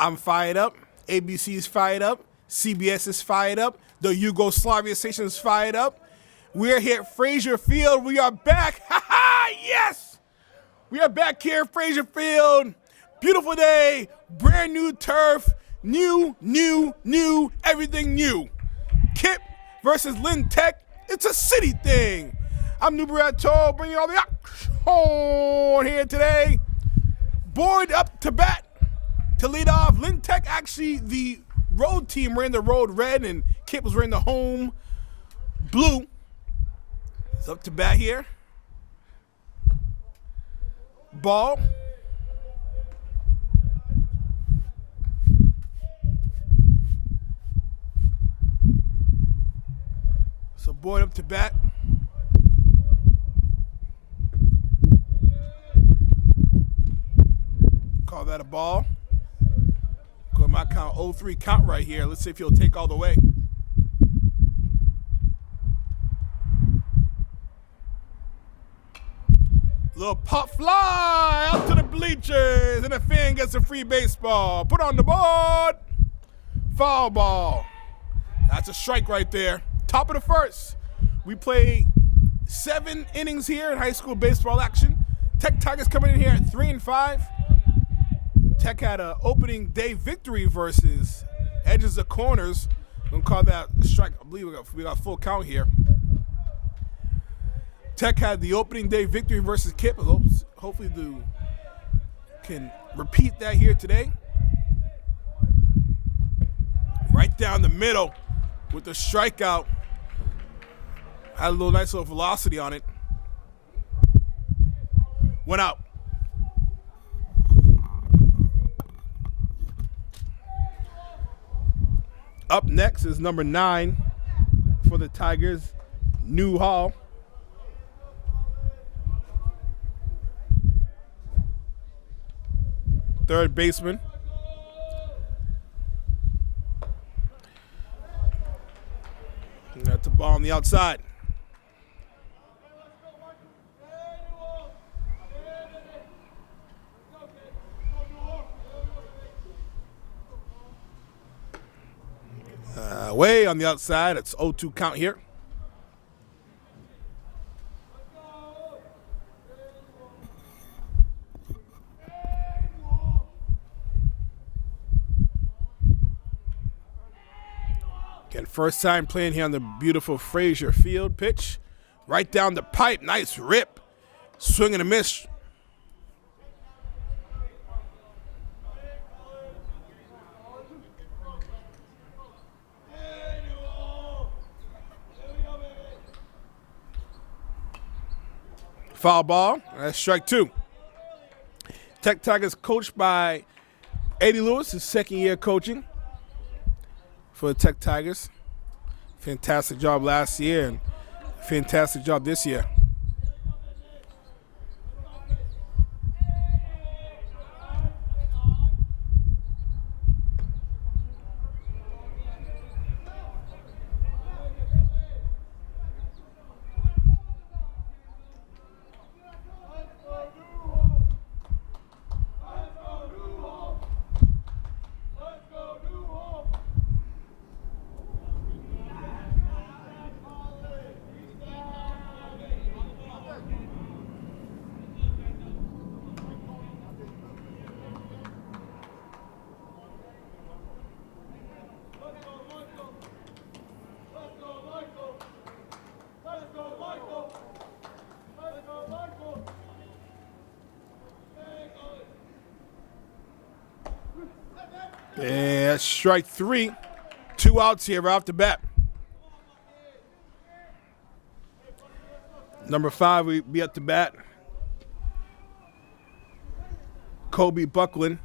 I'm fired up. ABC is fired up. CBS is fired up. The Yugoslavia station is fired up. We're here at Frazier Field. We are back. Ha ha! Yes! We are back here at Frazier Field. Beautiful day. Brand new turf. New, everything new. Kip versus Lynn Tech. It's a city thing. I'm Nubrato, bringing all the action here today. Boyd up to bat to lead off. Lynn Tech, actually, the road team ran the road red, and Kip was wearing the home blue. It's up to bat here. Ball. So Boyd up to bat. Call that a ball. Go to my count, 0-3 count right here. Let's see if he'll take all the way. Little pop fly out to the bleachers, and the fan gets a free baseball. Put on the board. Foul ball. That's a strike right there. Top of the first. We played 7 innings here in high school baseball action. Tech Tigers coming in here at 3-5. Tech had an opening day victory versus Edges of Corners. I'm going to call that a strike. I believe we got full count here. Tech had the opening day victory versus Kip. Hopefully can repeat that here today. Right down the middle with the strikeout. Had a nice little velocity on it. Went out. Up next is number 9 for the Tigers, New Hall. Third baseman. Got the ball on the outside. Way on the outside. It's 0-2 count here. Again, first time playing here on the beautiful Frazier Field. Pitch right down the pipe. Nice rip. Swing and a miss. Foul ball. That's strike 2. Tech Tigers coached by Eddie Lewis, his second year coaching for the Tech Tigers. Fantastic job last year and fantastic job this year. And that's strike 3. 2 outs here right off the bat. Number 5 will be at the bat. Kobe Buckland.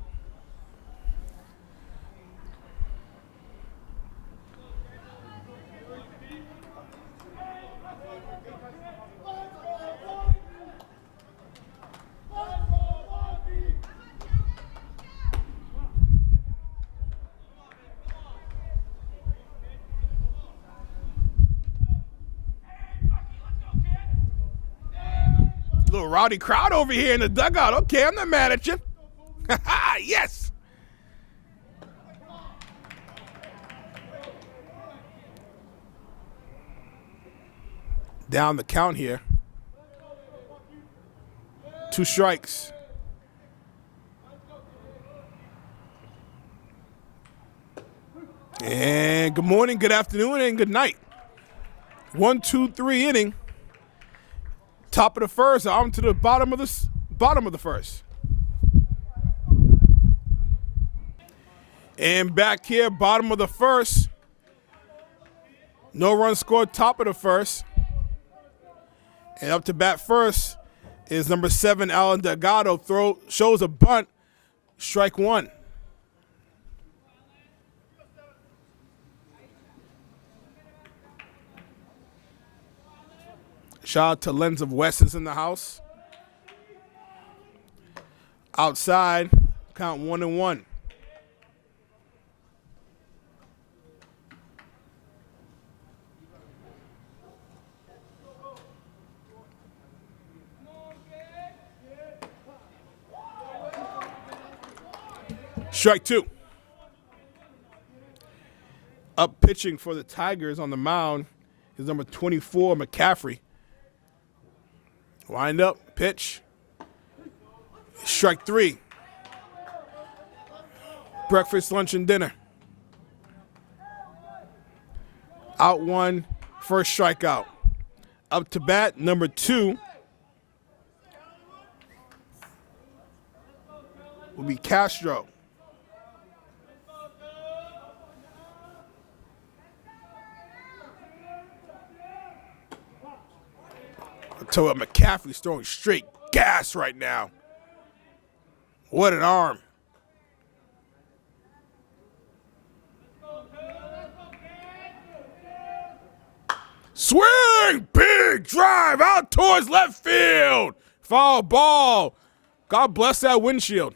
Little rowdy crowd over here in the dugout. Okay, I'm not mad at you. Yes. down the count here. 2 strikes. And good morning, good afternoon, and good night. 1, 2, 3 inning. Top of the first, on to the bottom of the first. And back here, bottom of the first. No run scored, top of the first. And up to bat first is number 7, Alan Delgado. Shows a bunt, strike 1. Shout out to Lens of West is in the house. Outside, count 1-1. Strike 2. Up pitching for the Tigers on the mound is number 24, McCaffrey. Wind up, pitch. Strike 3. Breakfast, lunch, and dinner. Out 1, first strikeout. Up to bat, number 2 will be Castro. I tell you what, McCaffrey's throwing straight gas right now. What an arm. Swing! Big drive out towards left field. Foul ball. God bless that windshield.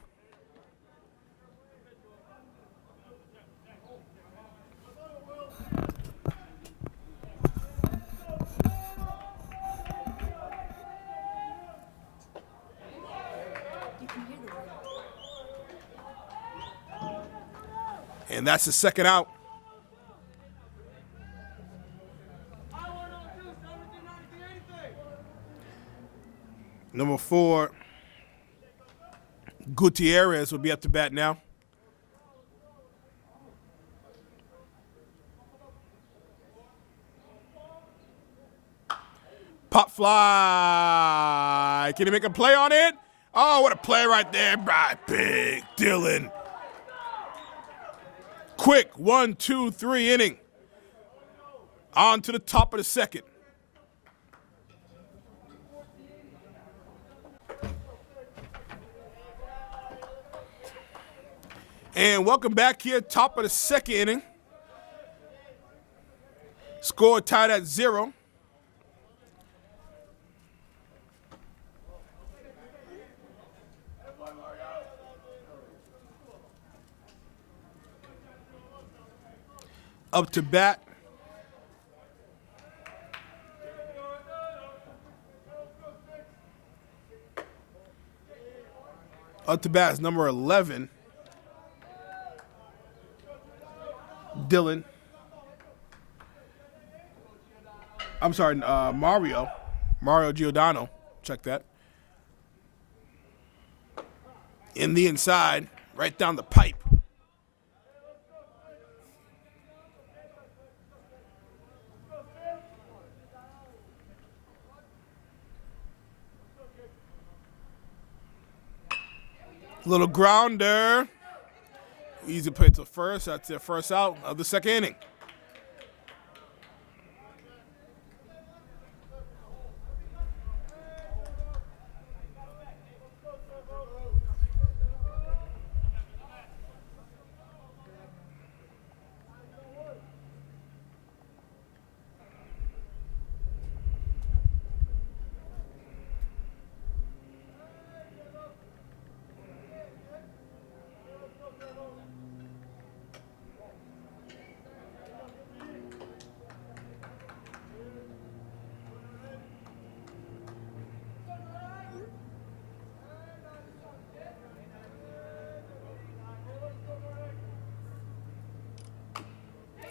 And that's the second out. Number 4, Gutierrez will be up to bat now. Pop fly. Can he make a play on it? Oh, what a play right there by Big Dylan. Quick 1, 2, 3 inning. On to the top of the second. And welcome back here, top of the second inning. Score tied at 0. Up to bat. Up to bat is number 11, Dylan. I'm sorry, Mario Giordano. Check that. In the inside, right down the pipe. Little grounder. Easy play to first. That's their first out of the second inning.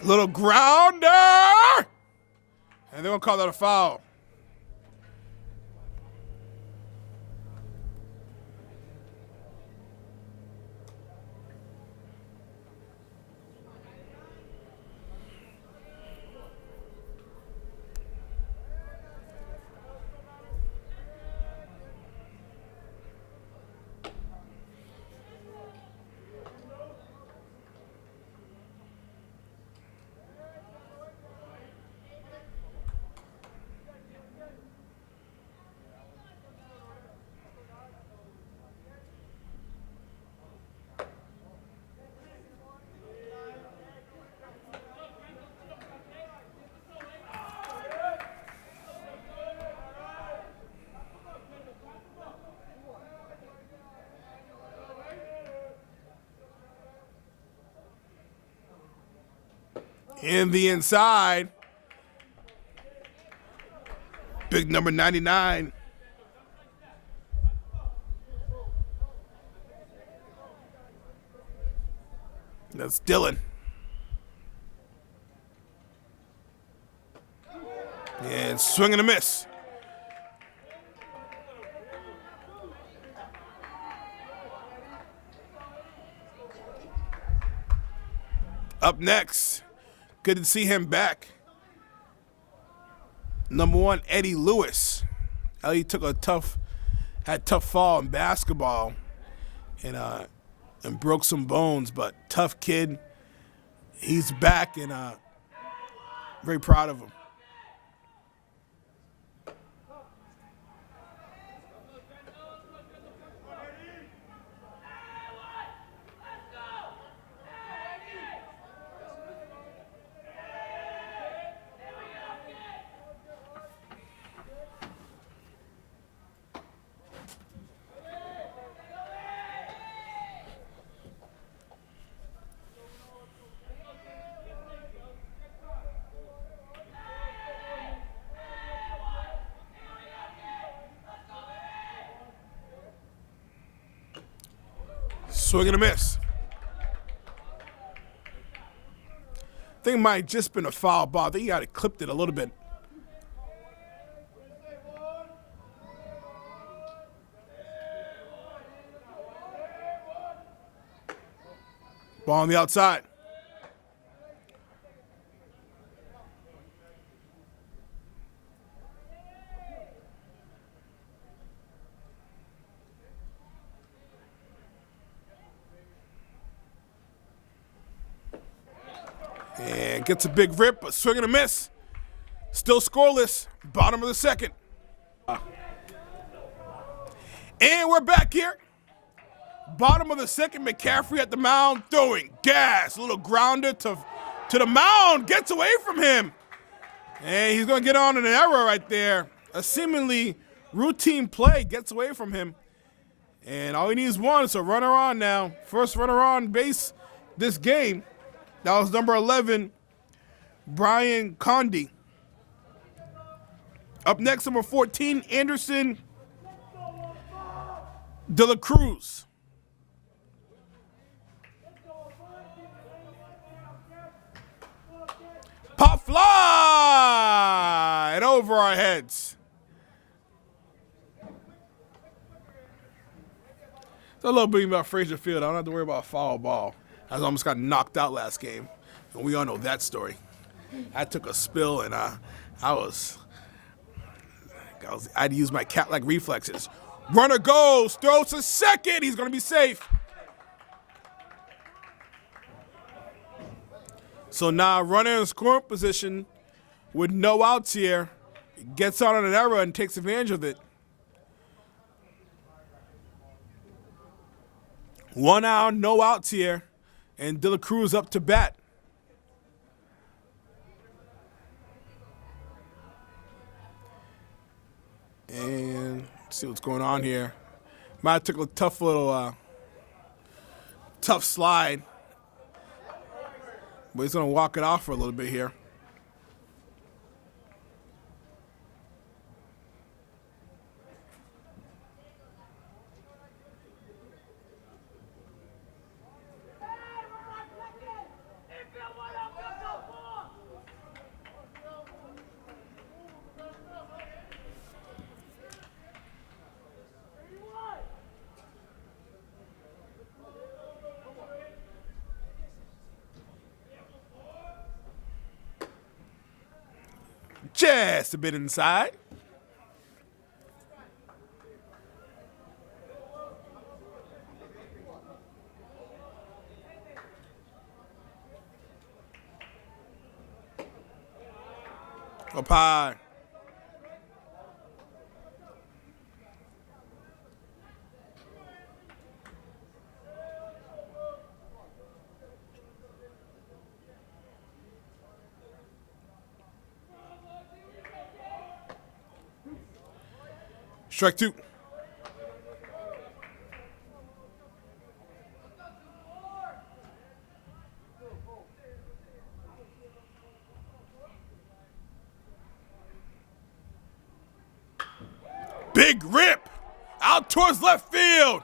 Little grounder. And they're going to call that a foul. In the inside. Big number 99. That's Dylan. And swing and a miss. Up next, good to see him back. Number 1, Eddie Lewis. Eddie took had a tough fall in basketball and broke some bones, but tough kid. He's back and very proud of him. Swing and a miss. I think it might have just been a foul ball. I think he got it clipped it a little bit. Ball on the outside. And gets a big rip, but swing and a miss. Still scoreless. Bottom of the second. And we're back here. Bottom of the second, McCaffrey at the mound throwing gas. A little grounder to the mound. Gets away from him. And he's going to get on an error right there. A seemingly routine play gets away from him. And all he needs one is a runner on now. First runner on base this game. That was number 11, Brian Condi. Up next, number 14, Anderson De La Cruz. Pop fly and over our heads. It's a little bit about Frazier Field. I don't have to worry about a foul ball. I almost got knocked out last game, and we all know that story. I took a spill, and I had to use my cat-like reflexes. Runner goes, throws to second. He's going to be safe. So now runner in scoring position with no outs here. Gets on an error and takes advantage of it. 1 out, no outs here. And De La Cruz up to bat. And let's see what's going on here. Might have took a tough little tough slide. But he's going to walk it off for a little bit here. Just a bit inside. Up high. Strike 2. Big rip out towards left field.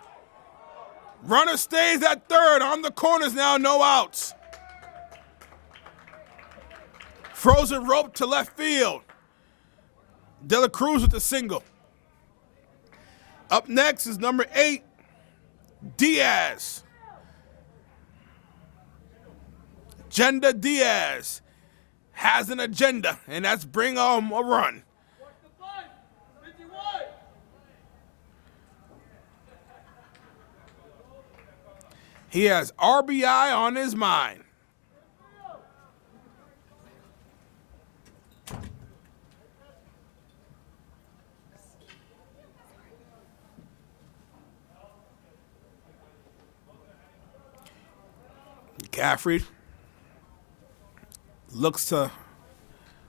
Runner stays at third. On the corners now, no outs. Frozen rope to left field. De La Cruz with the single. Up next is number 8, Diaz. Agenda Diaz has an agenda, and that's bring home a run. He has RBI on his mind. McCaffrey looks to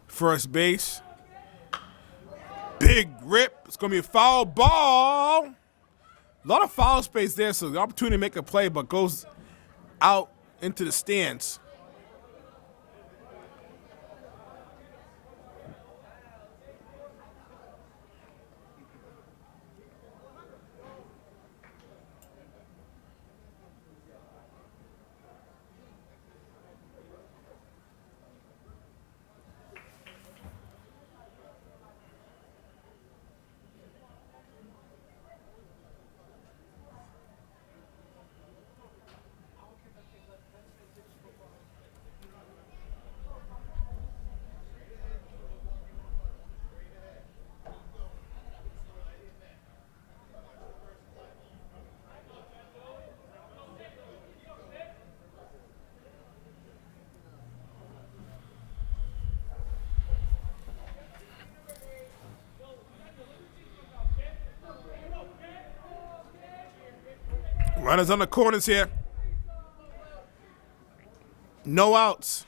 first base. Big rip. It's going to be a foul ball. A lot of foul space there, so the opportunity to make a play, but goes out into the stands. Runners on the corners here. No outs.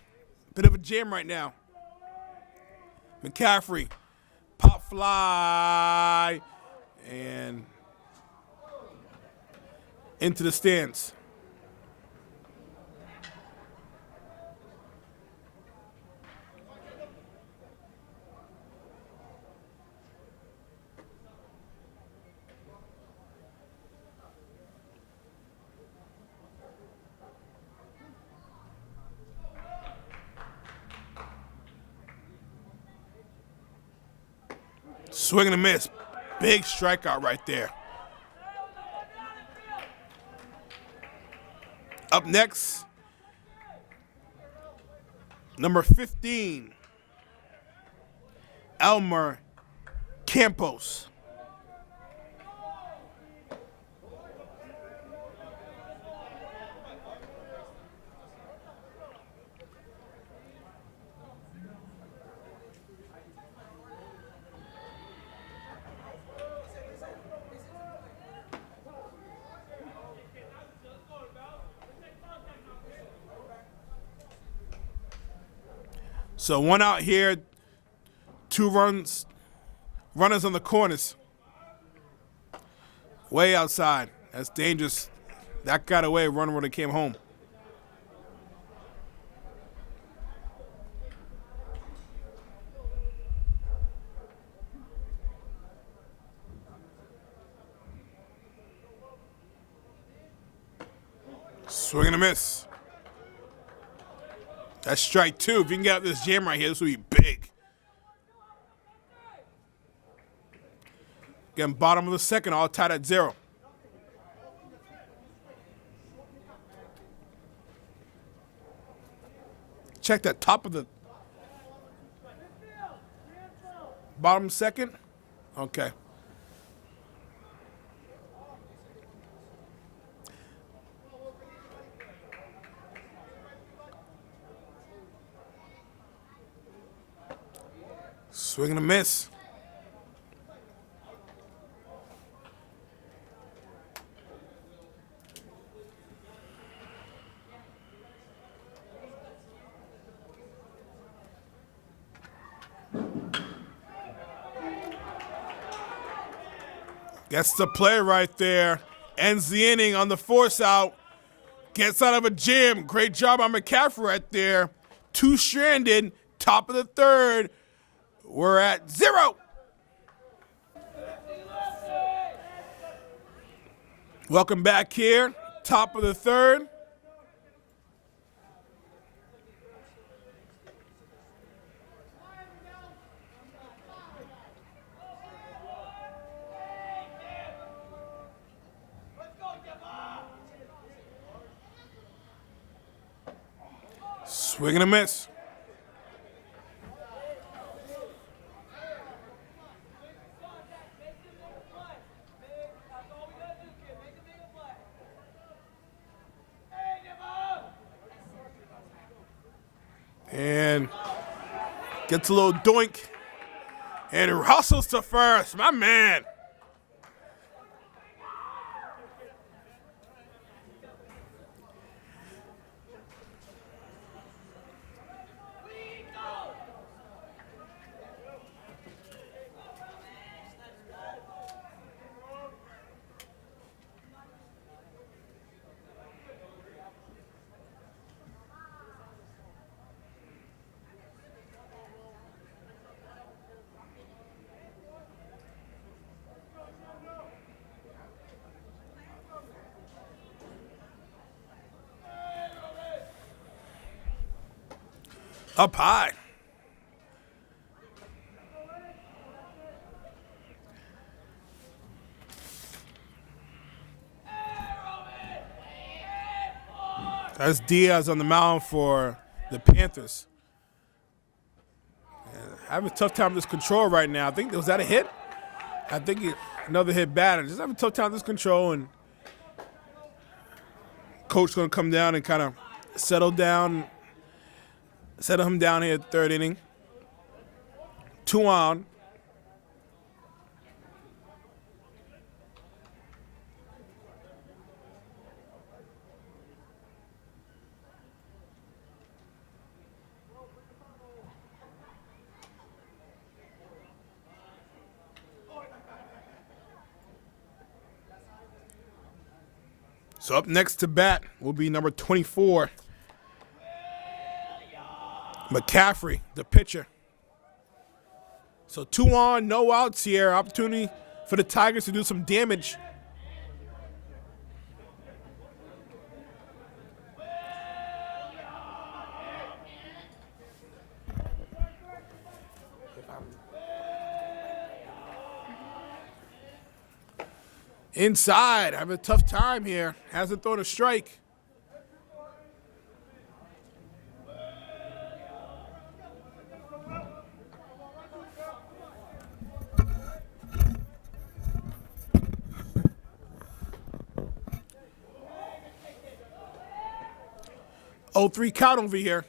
Bit of a jam right now. McCaffrey. Pop fly. And into the stands. Swing and a miss. Big strikeout right there. Up next, number 15, Elmer Campos. So 1 out here, 2 runners on the corners. Way outside. That's dangerous. That got away. Runner would have came home. Swing and a miss. That's strike 2. If you can get out this jam right here, this will be big. Again, bottom of the second, all tied at 0. Check that top of the bottom second. Okay. Swing and a miss. Gets the play right there. Ends the inning on the force out. Gets out of a jam. Great job on McCaffrey right there. 2 stranded. Top of the third. We're at 0. Welcome back here. Top of the third. Swing and a miss. And gets a little doink. And hustles to first. My man. Up high. That's Diaz on the mound for the Panthers. I have a tough time with this control right now. I think, was that a hit? I think another hit batter. Just having a tough time with this control, and coach going to come down and kind of settle him down here at third inning. 2 on. So up next to bat will be number 24, McCaffrey, the pitcher. So 2 on, no outs here. Opportunity for the Tigers to do some damage. Inside, I have a tough time here. Hasn't thrown a strike. Oh, 3 count over here.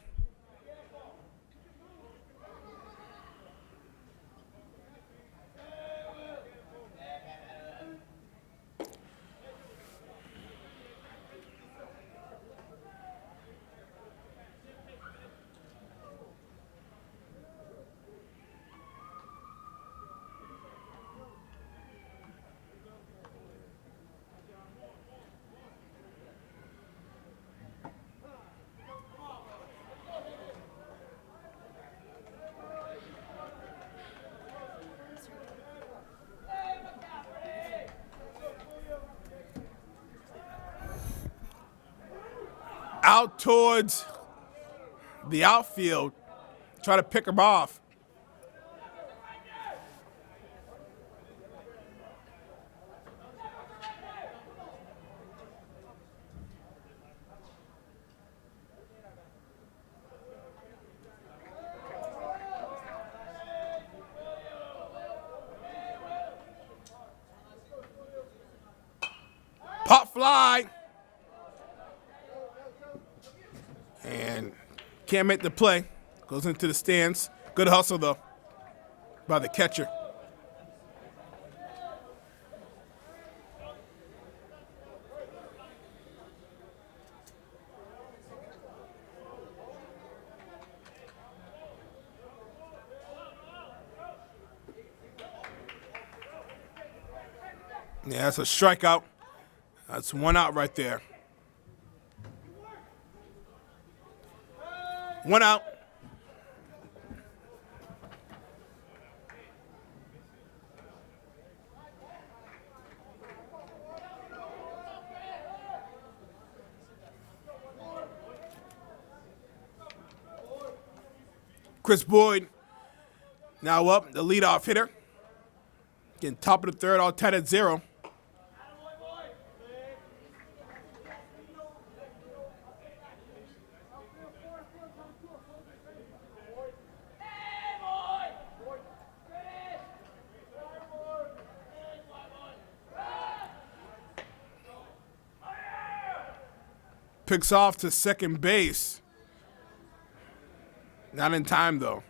Out towards the outfield, try to pick him off. Pop fly. And can't make the play. Goes into the stands. Good hustle, though, by the catcher. Yeah, that's a strikeout. That's 1 out right there. 1 out. Chris Boyd now up, the leadoff hitter. Getting top of the third, all tied at 0. Picks off to second base. Not in time, though.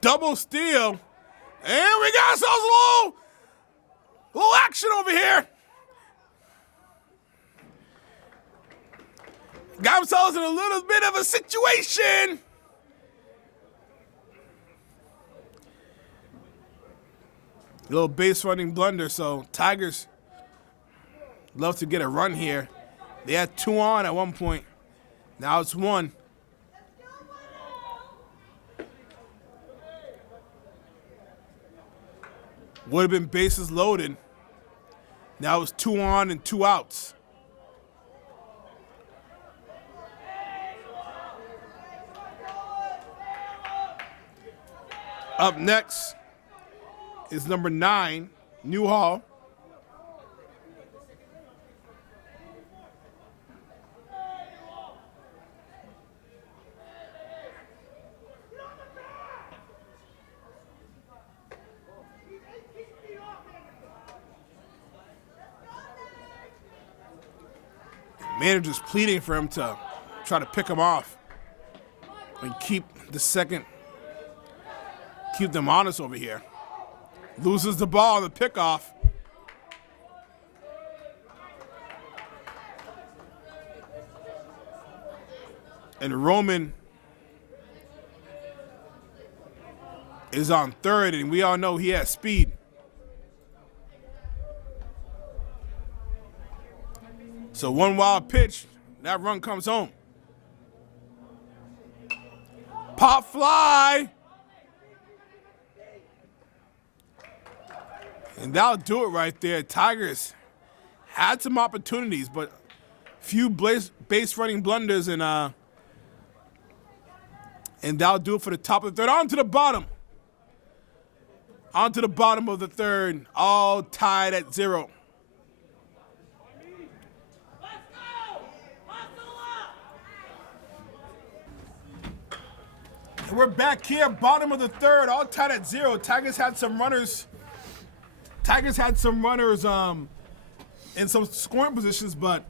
Double steal. And we got ourselves a little action over here. Got themselves in a little bit of a situation. A little base running blunder, so Tigers love to get a run here. They had 2 on at one point. Now it's 1. Would have been bases loaded. Now it's 2 on and 2 outs. Up next is number 9, Newhall. Manager's pleading for him to try to pick him off and keep them honest over here. Loses the ball on the pickoff. And Roman is on third, and we all know he has speed. So 1 wild pitch, that run comes home. Pop fly. And that'll do it right there. Tigers had some opportunities, but few base running blunders, and that'll do it for the top of the third. On to the bottom. On to the bottom of the third, all tied at 0. And we're back here, bottom of the third, all tied at 0. Tigers had some runners in some scoring positions, but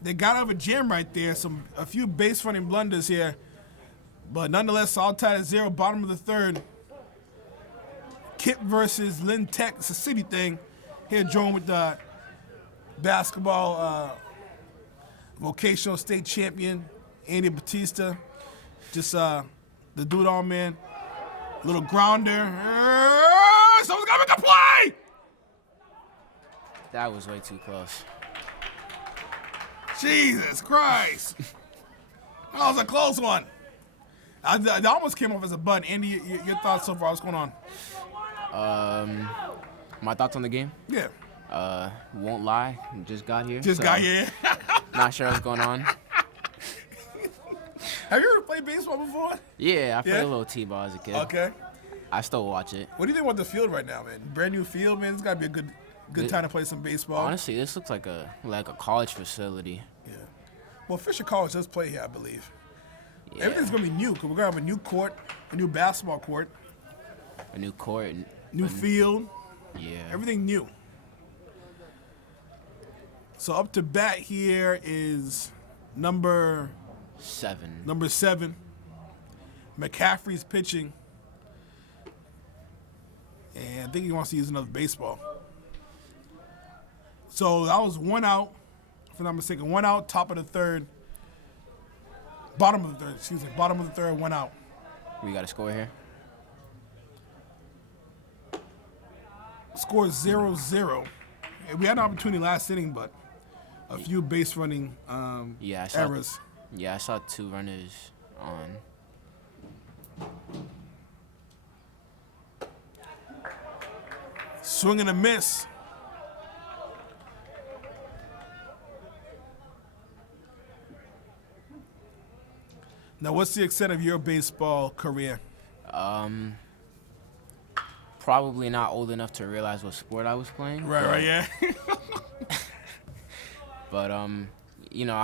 they got out of a jam right there. A few base running blunders here, but nonetheless, all tied at 0, bottom of the third. Kip versus Lynn Tech. It's a city thing. Here, joined with the basketball vocational state champion, Andy Batista. Just the dude on, man. Little grounder. Someone's got to make a play! That was way too close. Jesus Christ. That was a close one. That almost came off as a bunt. Andy, your thoughts so far? What's going on? My thoughts on the game? Yeah. Won't lie, just got here. Got here. Not sure what's going on. Have you ever played baseball before? Yeah, I played a little T-ball as a kid. Okay. I still watch it. What do you think about the field right now, man? Brand new field, man. It's got to be a good time to play some baseball. Honestly, this looks like a college facility. Yeah. Well, Fisher College does play here, I believe. Yeah. Everything's going to be new because we're going to have a new court, a new basketball court. A new court. New field. Yeah. Everything new. So up to bat here is number 7. Number 7. McCaffrey's pitching. And I think he wants to use another baseball. So that was 1 out, if I'm not mistaken. 1 out, top of the third. Bottom of the third, excuse me. Bottom of the third, one out. We got a score here. Score 0-0. We had an opportunity last inning, but a few base running Yeah, I saw, errors. Yeah, I saw 2 runners on. Swing and a miss. Now, what's the extent of your baseball career? Probably not old enough to realize what sport I was playing. Right, yeah. But I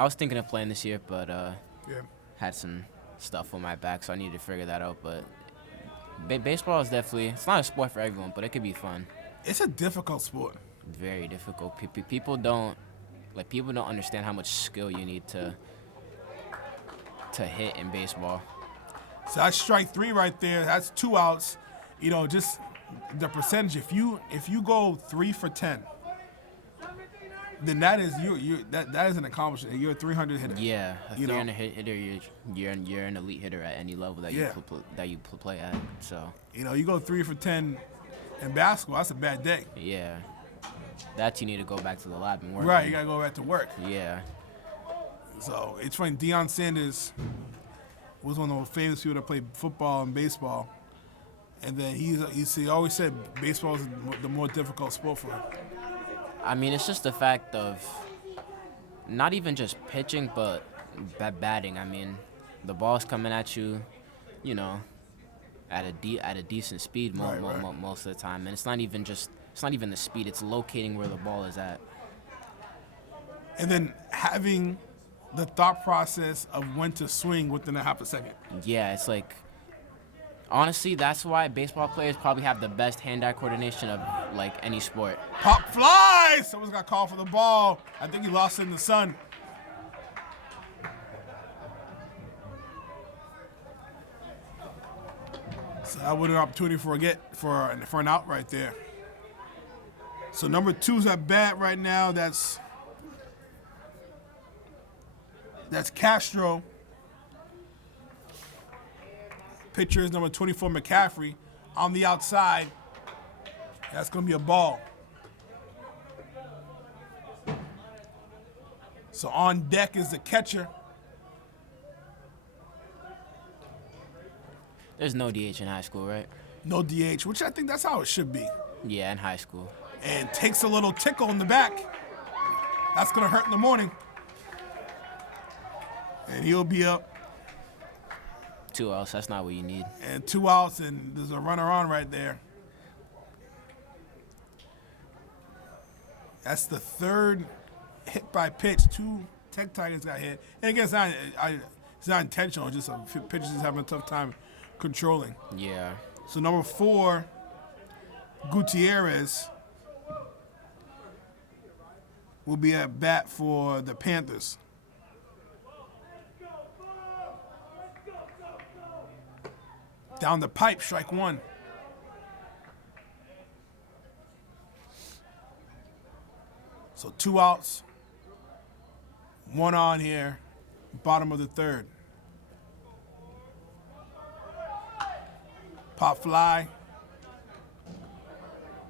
was thinking of playing this year, but Yeah. had some stuff on my back, so I needed to figure that out. But baseball is it's not a sport for everyone, but it could be fun. It's a difficult sport. Very difficult. People don't understand how much skill you need to hit in baseball. So that's strike 3 right there. That's 2 outs. Just the percentage. If you go 3 for 10, then that is that is an accomplishment. You're a 300 hitter. Yeah, a 300 hitter. You're an elite hitter at any level that you play at. So You go 3 for 10 in basketball. That's a bad day. yeah, that you need to go back to the lab and work. Right, on. you gotta go back to work. Yeah. So it's funny. Deion Sanders was one of the famous people that played football and baseball, and then he always said baseball is the more difficult sport for him. I mean, it's just the fact of not even just pitching, but batting. I mean, the ball's coming at you, at a decent speed most of the time, and it's not even the speed. It's locating where the ball is at. And then having the thought process of when to swing within a half a second. Yeah, it's like, honestly, that's why baseball players probably have the best hand-eye coordination of like any sport. Pop fly! Someone's got called for the ball. I think he lost it in the sun. So that would be an opportunity for an out right there. So number 2's at bat right now. That's Castro. Pitcher is number 24, McCaffrey. On the outside, that's going to be a ball. So on deck is the catcher. There's no DH in high school, right? No DH, which I think that's how it should be. Yeah, in high school. And takes a little tickle in the back. That's going to hurt in the morning. And he'll be up. 2 outs, that's not what you need. And 2 outs, and there's a runner on right there. That's the 3rd hit by pitch. 2 Tech Tigers got hit. And again, it's not intentional. Just some pitchers just having a tough time controlling. Yeah. So number 4, Gutierrez, will be at bat for the Panthers. Down the pipe, strike 1. So 2 outs, 1 on here, bottom of the 3rd. Pop fly.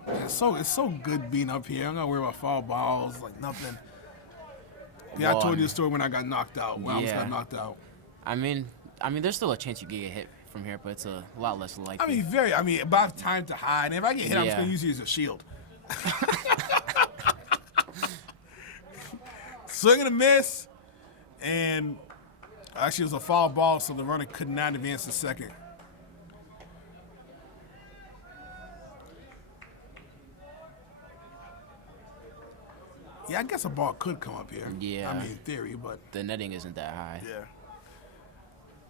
It's so good being up here. I'm not worried about foul balls, like nothing. Yeah, I told you the story when I got knocked out. When I almost got knocked out. I mean, there's still a chance you could get hit from here, but it's a lot less likely. But I have time to hide. And if I get hit, I'm just going to use it as a shield. Swing and a miss. And actually, it was a foul ball, so the runner could not advance to second. Yeah, I guess a ball could come up here. Yeah. I mean, in theory, but the netting isn't that high. yeah.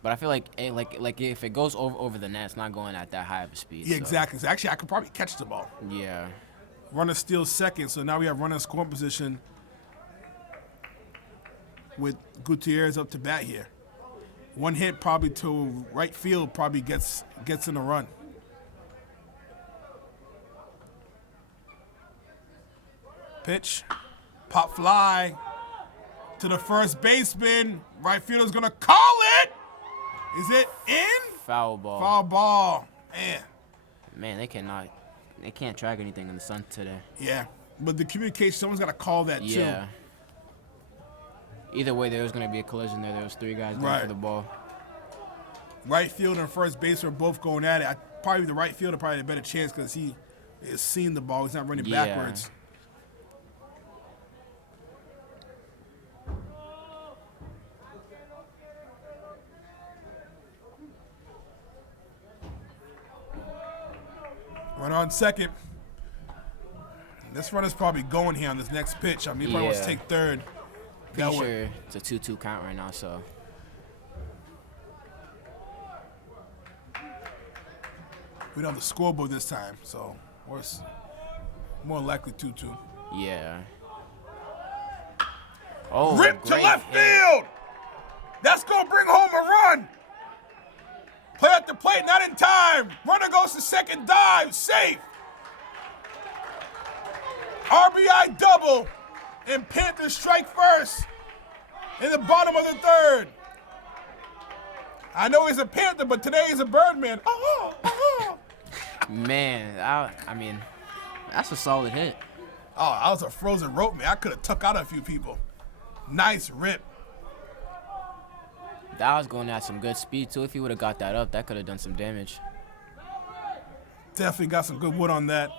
But I feel like if it goes over the net, it's not going at that high of a speed. Yeah, so. exactly. So actually, I could probably catch the ball. Yeah. Runner steals second, so now we have runner in scoring position with Gutierrez up to bat here. 1 hit probably to right field probably gets in a run. Pitch, pop fly, to the first baseman. Right fielder's gonna call it. Is it in? Foul ball. Foul ball. Man, they can't track anything in the sun today. Yeah, but the communication, someone's got to call that too. Yeah. Either way, there was going to be a collision there. There was 3 guys going for the ball. Right fielder and first base are both going at it. Probably the right fielder probably had a better chance because he has seen the ball. He's not running backwards. Run on second. This runner's probably going here on this next pitch. I mean, he probably wants to take third. Pretty sure it's a 2-2 count right now, so. We don't have the scoreboard this time, so it's more likely 2-2. Yeah. Oh, rip to left field. That's going to bring home a run. Play at the plate, not in time. Runner goes to second, dive, safe. RBI double, and Panthers strike first in the bottom of the third. I know he's a Panther, but today he's a Birdman. Man, I mean, that's a solid hit. Oh, I was a frozen rope, man. I could have took out a few people. Nice rip. That was going at some good speed, too. If he would have got that up, that could have done some damage. Definitely got some good wood on that.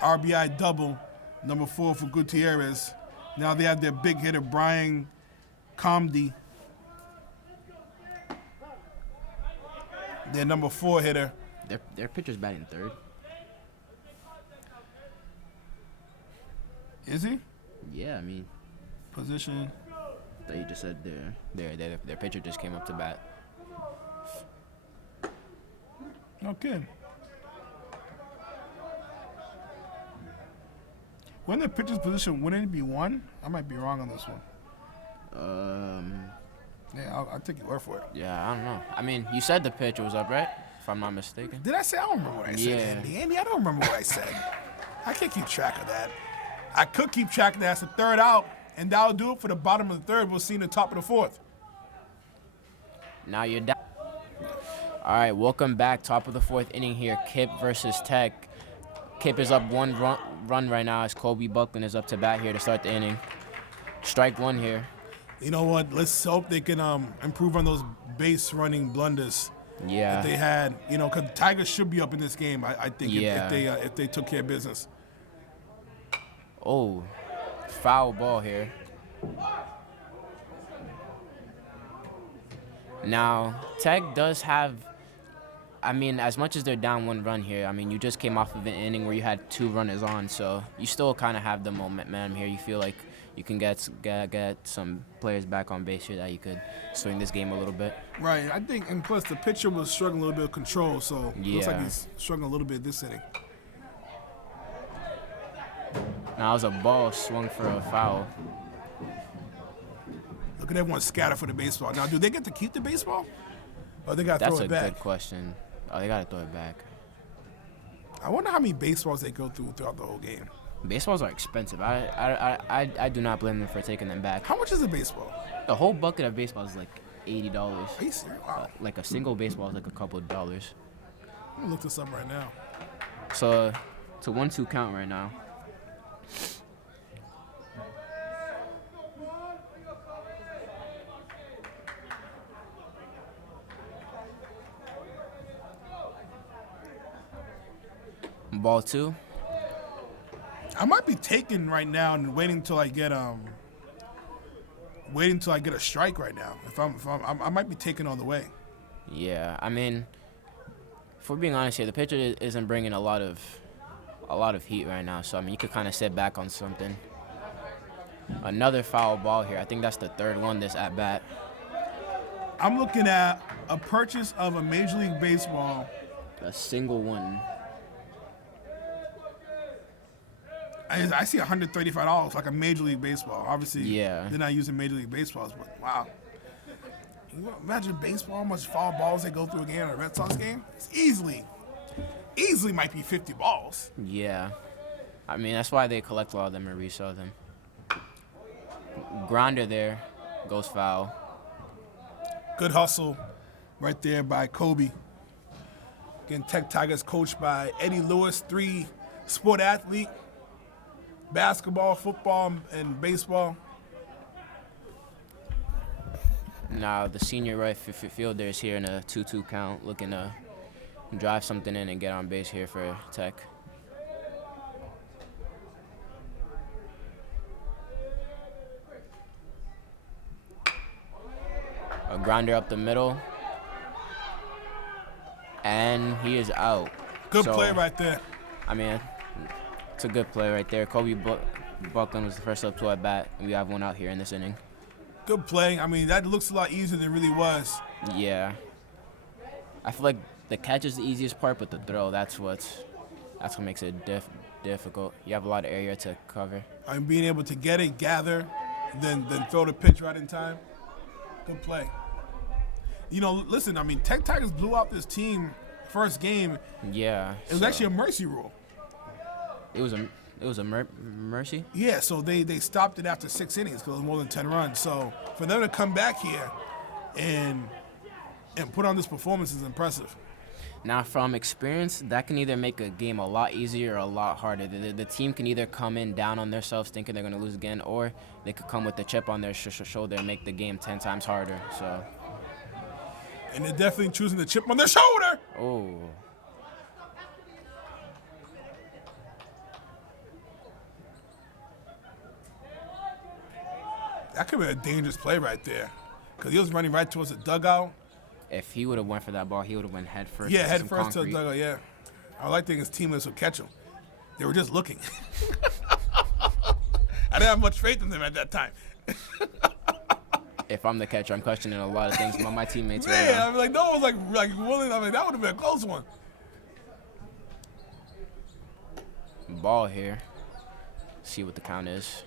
RBI double, number 4 for Gutierrez. Now they have their big hitter, Brian Comedy. Their number 4 hitter. Their pitcher's batting third. Is he? Yeah, I mean. Position. That you just said their pitcher just came up to bat. Okay. When the pitcher's position, wouldn't it be 1? I might be wrong on this one. Yeah, I'll take your word for it. Yeah, I don't know. I mean, you said the pitcher was up, right? If I'm not mistaken. Did I say? I don't remember what I said, Andy, I don't remember what I said. I can't keep track of that. I could keep track of that. It's the third out, and that'll do it for the bottom of the third. We'll see in the top of the fourth. Now you're down. All right, welcome back. Top of the fourth inning here. Kip versus Tech. Kip is up 1 run right now as Kobe Buckland is up to bat here to start the inning. Strike 1 here. You know what? Let's hope they can improve on those base running blunders. Yeah. That they had, because Tigers should be up in this game. I think if they took care of business. Oh, foul ball here. Now, Tech does have, I mean, as much as they're down 1 run here, I mean, you just came off of an inning where you had 2 runners on, so you still kind of have the momentum here. You feel like you can get some players back on base here that you could swing this game a little bit. Right, I think, and plus the pitcher was struggling a little bit of control, so it looks like he's struggling a little bit this inning. Now it was a ball swung for a foul. Look at everyone scatter for the baseball. Now, do they get to keep the baseball? Or they got to throw it back? That's a good question. Oh, they got to throw it back. I wonder how many baseballs they go throughout the whole game. Baseballs are expensive. I do not blame them for taking them back. How much is a baseball? The whole bucket of baseball is like $80. Are you serious? Wow. Like a single baseball is like a couple of dollars. I'm gonna look this up right now. So it's a 1-2 count right now. Ball 2. I might be taking right now and waiting until I get a strike right now. I might be taking all the way. Yeah, I mean, if we're being honest here, the pitcher isn't bringing a lot of heat right now. So I mean, you could kind of sit back on something. Another foul ball here. I think that's the 3rd one this at bat. I'm looking at a purchase of a Major League Baseball. A single one. I see $135 like a Major League Baseball. Obviously, yeah, they're not using Major League Baseballs, but wow. Can you imagine baseball, how much foul balls they go through a game in a Red Sox game? It's easily might be 50 balls. Yeah. I mean, that's why they collect a lot of them and resell them. Grinder there. Goes foul. Good hustle right there by Kobe. Again, Tech Tigers coached by Eddie Lewis, 3 sport athlete, basketball, football, and baseball. Now the senior right fielder is here in a 2-2 count, looking to drive something in and get on base here for Tech. A grounder up the middle. And he is out. Good play right there. I mean, it's a good play right there. Kobe Buckland was the first up to at bat. And we have one out here in this inning. Good play. I mean, that looks a lot easier than it really was. Yeah. I feel like the catch is the easiest part, but the throw, that's what makes it difficult. You have a lot of area to cover. I mean, being able to get it, gather, then throw the pitch right in time. Good play. You know, listen, I mean, Tech Tigers blew out this team first game. Yeah. It was actually a mercy rule. It was a mercy? Yeah, so they stopped it after 6 innings because it was more than 10 runs. So for them to come back here and put on this performance is impressive. Now, from experience, that can either make a game a lot easier or a lot harder. The team can either come in down on themselves thinking they're going to lose again, or they could come with the chip on their shoulder and make the game 10 times harder. So. And they're definitely choosing the chip on their shoulder. Oh. That could be a dangerous play right there because he was running right towards the dugout. If he would have went for that ball, he would have went head first. Yeah, head first to the dugout, yeah. I like thinking his teammates would catch him. They were just looking. I didn't have much faith in them at that time. If I'm the catcher, I'm questioning a lot of things about my teammates. Man, right now. I mean, like, no one was like willing. I mean, that would have been a close one. Ball here. See what the count is.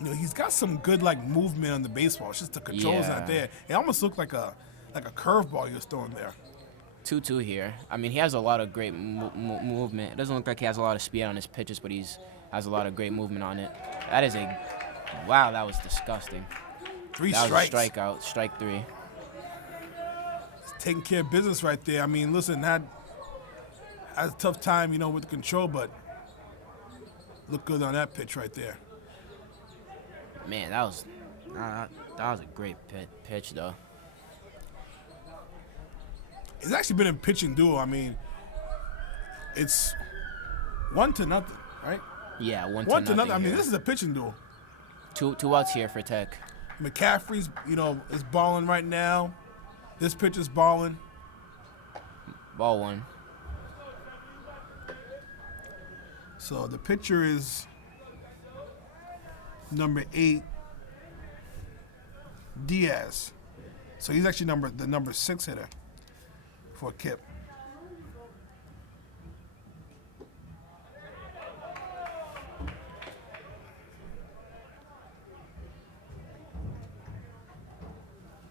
You know, he's got some good movement on the baseball. It's just the control's not there. It almost looked like a curveball he was throwing there. 2-2 here. I mean, he has a lot of great movement. It doesn't look like he has a lot of speed on his pitches, but has a lot of great movement on it. That is wow, that was disgusting. 3 that strikes. Was a strikeout, strike 3. He's taking care of business right there. I mean, listen, that has a tough time, with the control, but looked good on that pitch right there. Man, that was a great pitch, though. It's actually been a pitching duel. I mean, it's 1-0, right? Yeah, 1-0. 1-0. I mean, this is a pitching duel. Two outs here for Tech. McCaffrey's, is balling right now. This pitcher's balling. Ball 1. So the pitcher is number 8, Diaz. So he's actually the number 6 hitter for Kip.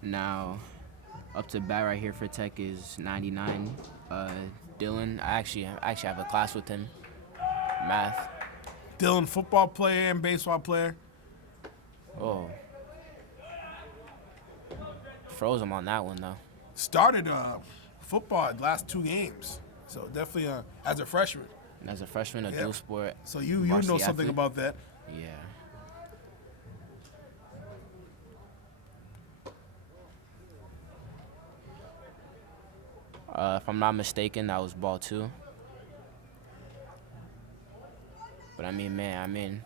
Now, up to bat right here for Tech is 99. Dylan, I actually have a class with him, math. Dylan, football player and baseball player. Oh. Froze him on that one, though. Started football the last 2 games. So definitely as a freshman. And as a freshman, a dual sport. So you know something athlete. about that. Yeah. If I'm not mistaken, that was ball 2. But I mean,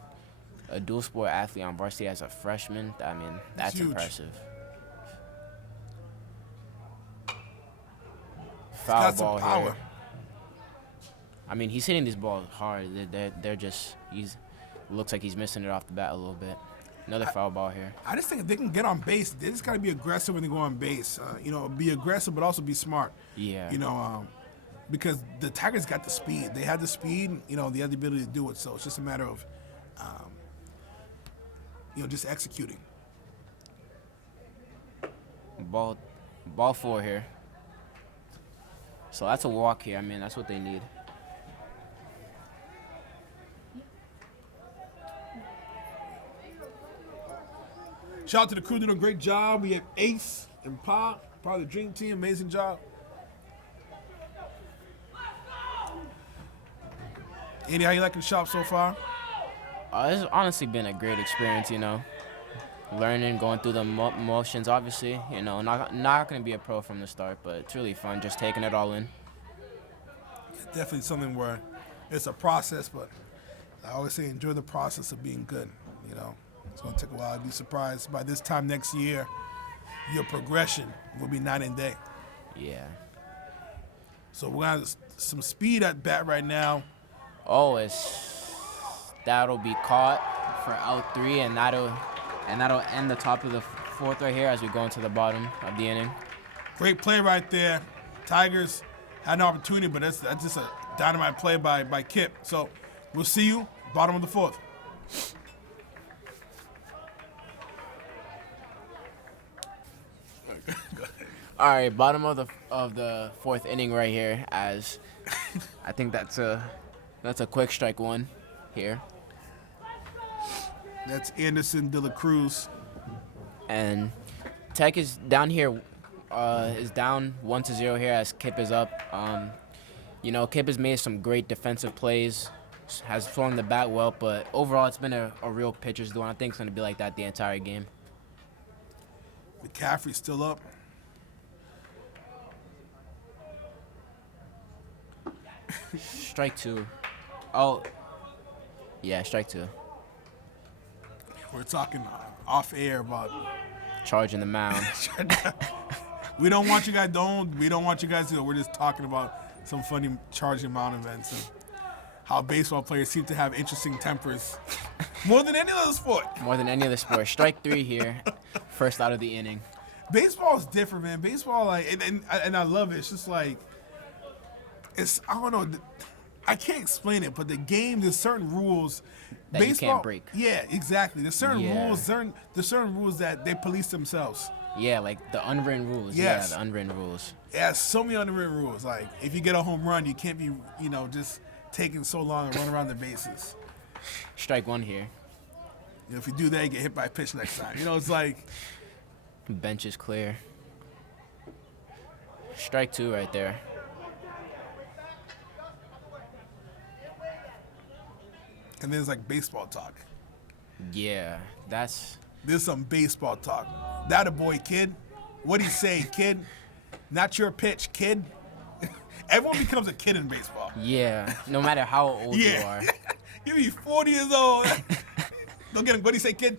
a dual sport athlete on varsity as a freshman, that's huge. impressive. He's Foul got ball some power. here. I mean, he's hitting these balls hard. Looks like he's missing it off the bat a little bit. Another foul ball here. I just think if they can get on base, they just got to be aggressive when they go on base. Be aggressive, but also be smart. Yeah. Because the Tigers got the speed. They had the speed, they had the ability to do it. So it's just a matter of, just executing. Ball 4 here. So that's a walk here. I mean, that's what they need. Shout out to the crew doing a great job. We have Ace and Pa, part of the Dream Team. Amazing job. Andy, how you liking the shop so far? It's honestly been a great experience, learning, going through the motions, obviously. Not going to be a pro from the start, but it's really fun just taking it all in. Definitely something where it's a process, but I always say enjoy the process of being good. It's going to take a while. I'd be surprised by this time next year, your progression will be night and day. Yeah. So we're going to have some speed at bat right now. Oh, that'll be caught for out 3, and that'll end the top of the 4th right here as we go into the bottom of the inning. Great play right there. Tigers had an opportunity, but that's just a dynamite play by Kip. So we'll see you bottom of the 4th. All right, bottom of the 4th inning right here. As I think that's a quick strike one here. That's Anderson de la Cruz. And Tech is down here, is down 1-0 here as Kip is up. Kip has made some great defensive plays, has thrown the bat well, but overall it's been a real pitcher's duel. I think it's going to be like that the entire game. McCaffrey's still up. Strike 2. Oh, yeah, strike 2. We're talking off air about Charging the mound. We don't want you guys to. We're just talking about some funny charging mound events and how baseball players seem to have interesting tempers more than any other sport. More than any other sport. Strike 3 here, first out of the inning. Baseball is different, man. Baseball, and I love it. It's just I don't know. I can't explain it, but the game, there's certain rules. That baseball, you can't break. Yeah, exactly. There's certain rules. There's certain rules that they police themselves. Yeah, like the unwritten rules. Yes. Yeah, the unwritten rules. Yeah, so many unwritten rules. Like, if you get a home run, you can't be, just taking so long and run around the bases. Strike 1 here. If you do that, you get hit by a pitch next time. It's like... Bench is clear. Strike 2 right there. And then it's like baseball talk. Yeah, There's some baseball talk. That a boy, kid. What'd he say, kid? Not your pitch, kid. Everyone becomes a kid in baseball. Yeah, no matter how old you are. You be 40 years old. Don't get him. What'd he say, kid?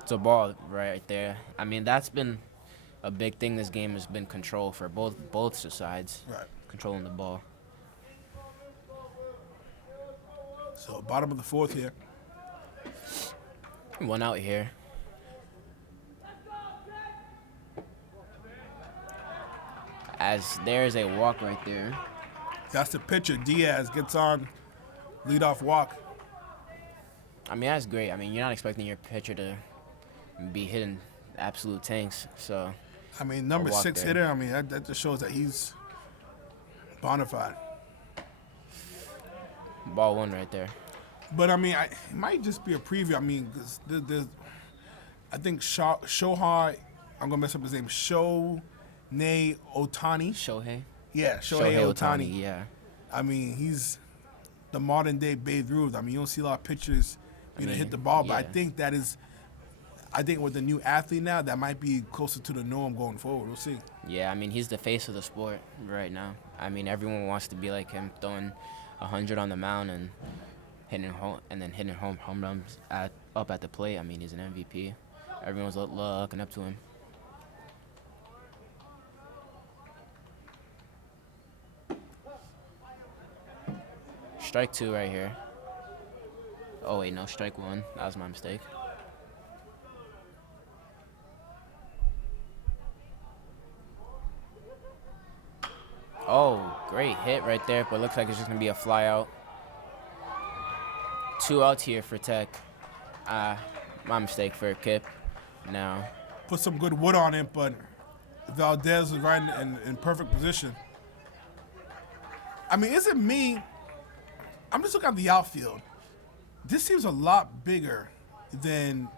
It's a ball right there. I mean, that's been a big thing. This game has been control for both sides. Right. Controlling the ball. So bottom of the 4th here. 1 out here. As there's a walk right there. That's the pitcher. Diaz gets on leadoff walk. I mean, that's great. I mean, you're not expecting your pitcher to be hitting absolute tanks. So, I mean, number 6 hitter, I mean, that just shows that he's bona fide. Ball 1 right there. But, I mean, it might just be a preview. I mean, there's I think Shohei, I'm going to mess up his name, Shohei Ohtani. Shohei? Yeah, Shohei Ohtani. Yeah. I mean, he's the modern-day Babe Ruth. I mean, you don't see a lot of pitchers, hit the ball. Yeah. But I think with the new athlete now, that might be closer to the norm going forward. We'll see. Yeah, I mean, he's the face of the sport right now. I mean, everyone wants to be like him, throwing 100 on the mound and hitting home runs up at the plate. I mean, he's an MVP. Everyone's looking up to him. Strike 2 right here. Oh, wait, no, strike 1. That was my mistake. Oh, great hit right there, but looks like it's just going to be a fly out. 2 outs here for Tech. My mistake for Kip. Now. Put some good wood on it, but Valdez was right in perfect position. I mean, is it me, I'm just looking at the outfield. This seems a lot bigger than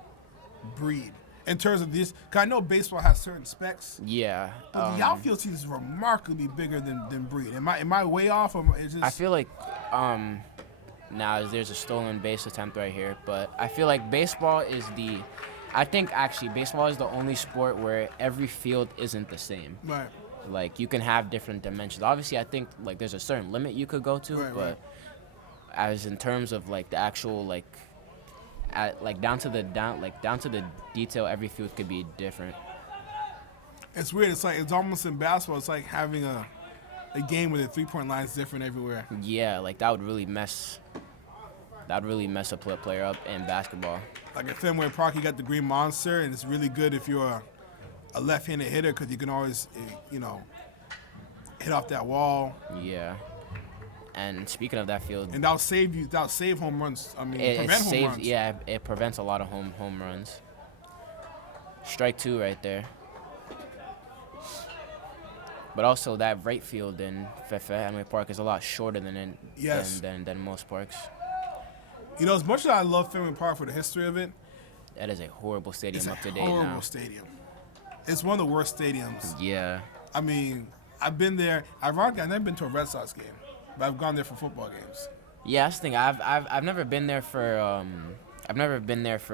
Breed in terms of this. Cause I know baseball has certain specs, Yeah. but the outfield seems remarkably bigger than Breed. Am I way off? Or is this... I feel like now there's a stolen base attempt right here, but I feel like baseball is I think actually baseball is the only sport where every field isn't the same. Right. Like you can have different dimensions. Obviously, I think like there's a certain limit you could go to, Right, but right. as in terms of like the actual down to the detail, every field could be different. It's weird. It's almost in basketball. It's like having a game where the 3-point line is different everywhere. Yeah, like that would really mess a player up in basketball. Like at Fenway Park, you got the Green Monster, and it's really good if you're a left-handed hitter because you can always, hit off that wall. Yeah. And speaking of that field, And that'll save home runs. I mean, it prevent home saves. runs. Yeah, it prevents a lot of home runs. Strike 2 right there. But also that right field in Fenway Park is a lot shorter than most parks. As much as I love Fenway Park for the history of it, That is a horrible stadium it's up to a date now. horrible stadium. It's one of the worst stadiums. Yeah. I mean, I've been there. Ironically, I've never been to a Red Sox game, but I've gone there for football games. Yeah, that's the thing. I've never been there for an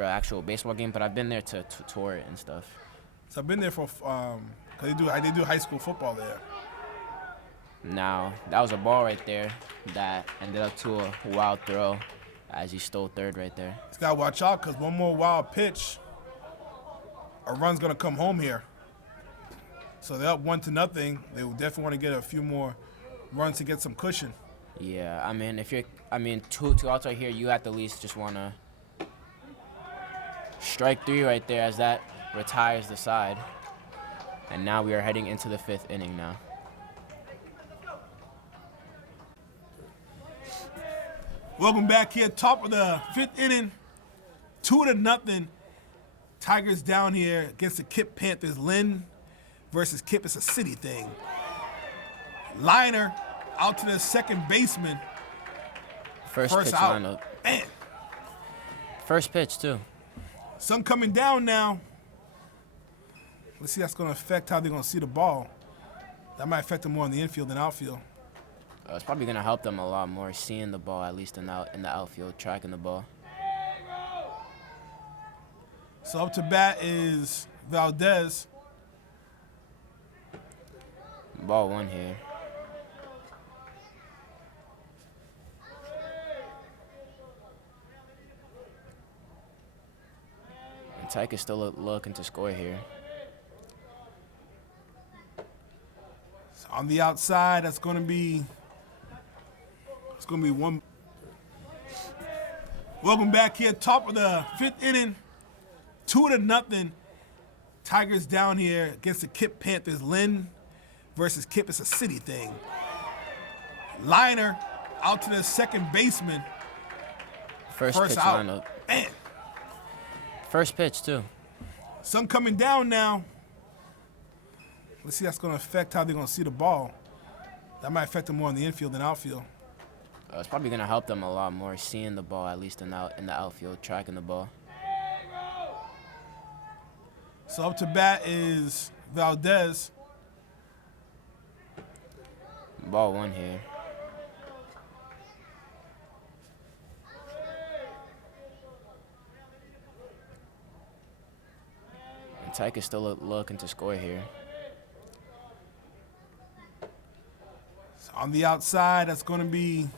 actual baseball game, but I've been there to tour it and stuff. So I've been there for because they do high school football there. Now that was a ball right there that ended up to a wild throw, as he stole third right there. Just gotta watch out because one more wild pitch, a run's gonna come home here. So they're up 1-0. They will definitely want to get a few more runs to get some cushion. Yeah, I mean, two outs right here, you at the least just wanna strike 3 right there as that retires the side. And now we are heading into the 5th inning now. Welcome back here, top of the 5th inning, 2-0. Tigers down here against the Kip Panthers. Lynn versus Kip. It's a city thing. Liner out to the second baseman. First pitch out. lineup. Man, First pitch too. sun coming down now. Let's see how that's going to affect how they're going to see the ball. That might affect them more in the infield than outfield. It's probably gonna help them a lot more seeing the ball, at least in the outfield, tracking the ball. So up to bat is Valdez. Ball 1 here. And Tyke is still looking to score here. So on the outside, that's going to be. It's going to be one. Welcome back here, top of the 5th inning, 2-0. Tigers down here against the Kip Panthers. Lynn versus Kip. It's a city thing. Liner out to the second baseman. First pitch out. lineup. Man, First pitch too. sun coming down now. Let's see how that's going to affect how they're going to see the ball. That might affect them more in the infield than outfield. It's probably gonna help them a lot more seeing the ball, at least in the outfield, tracking the ball. So up to bat is Valdez. Ball 1 here. And Tyke is still looking to score here. So on the outside, that's going to be.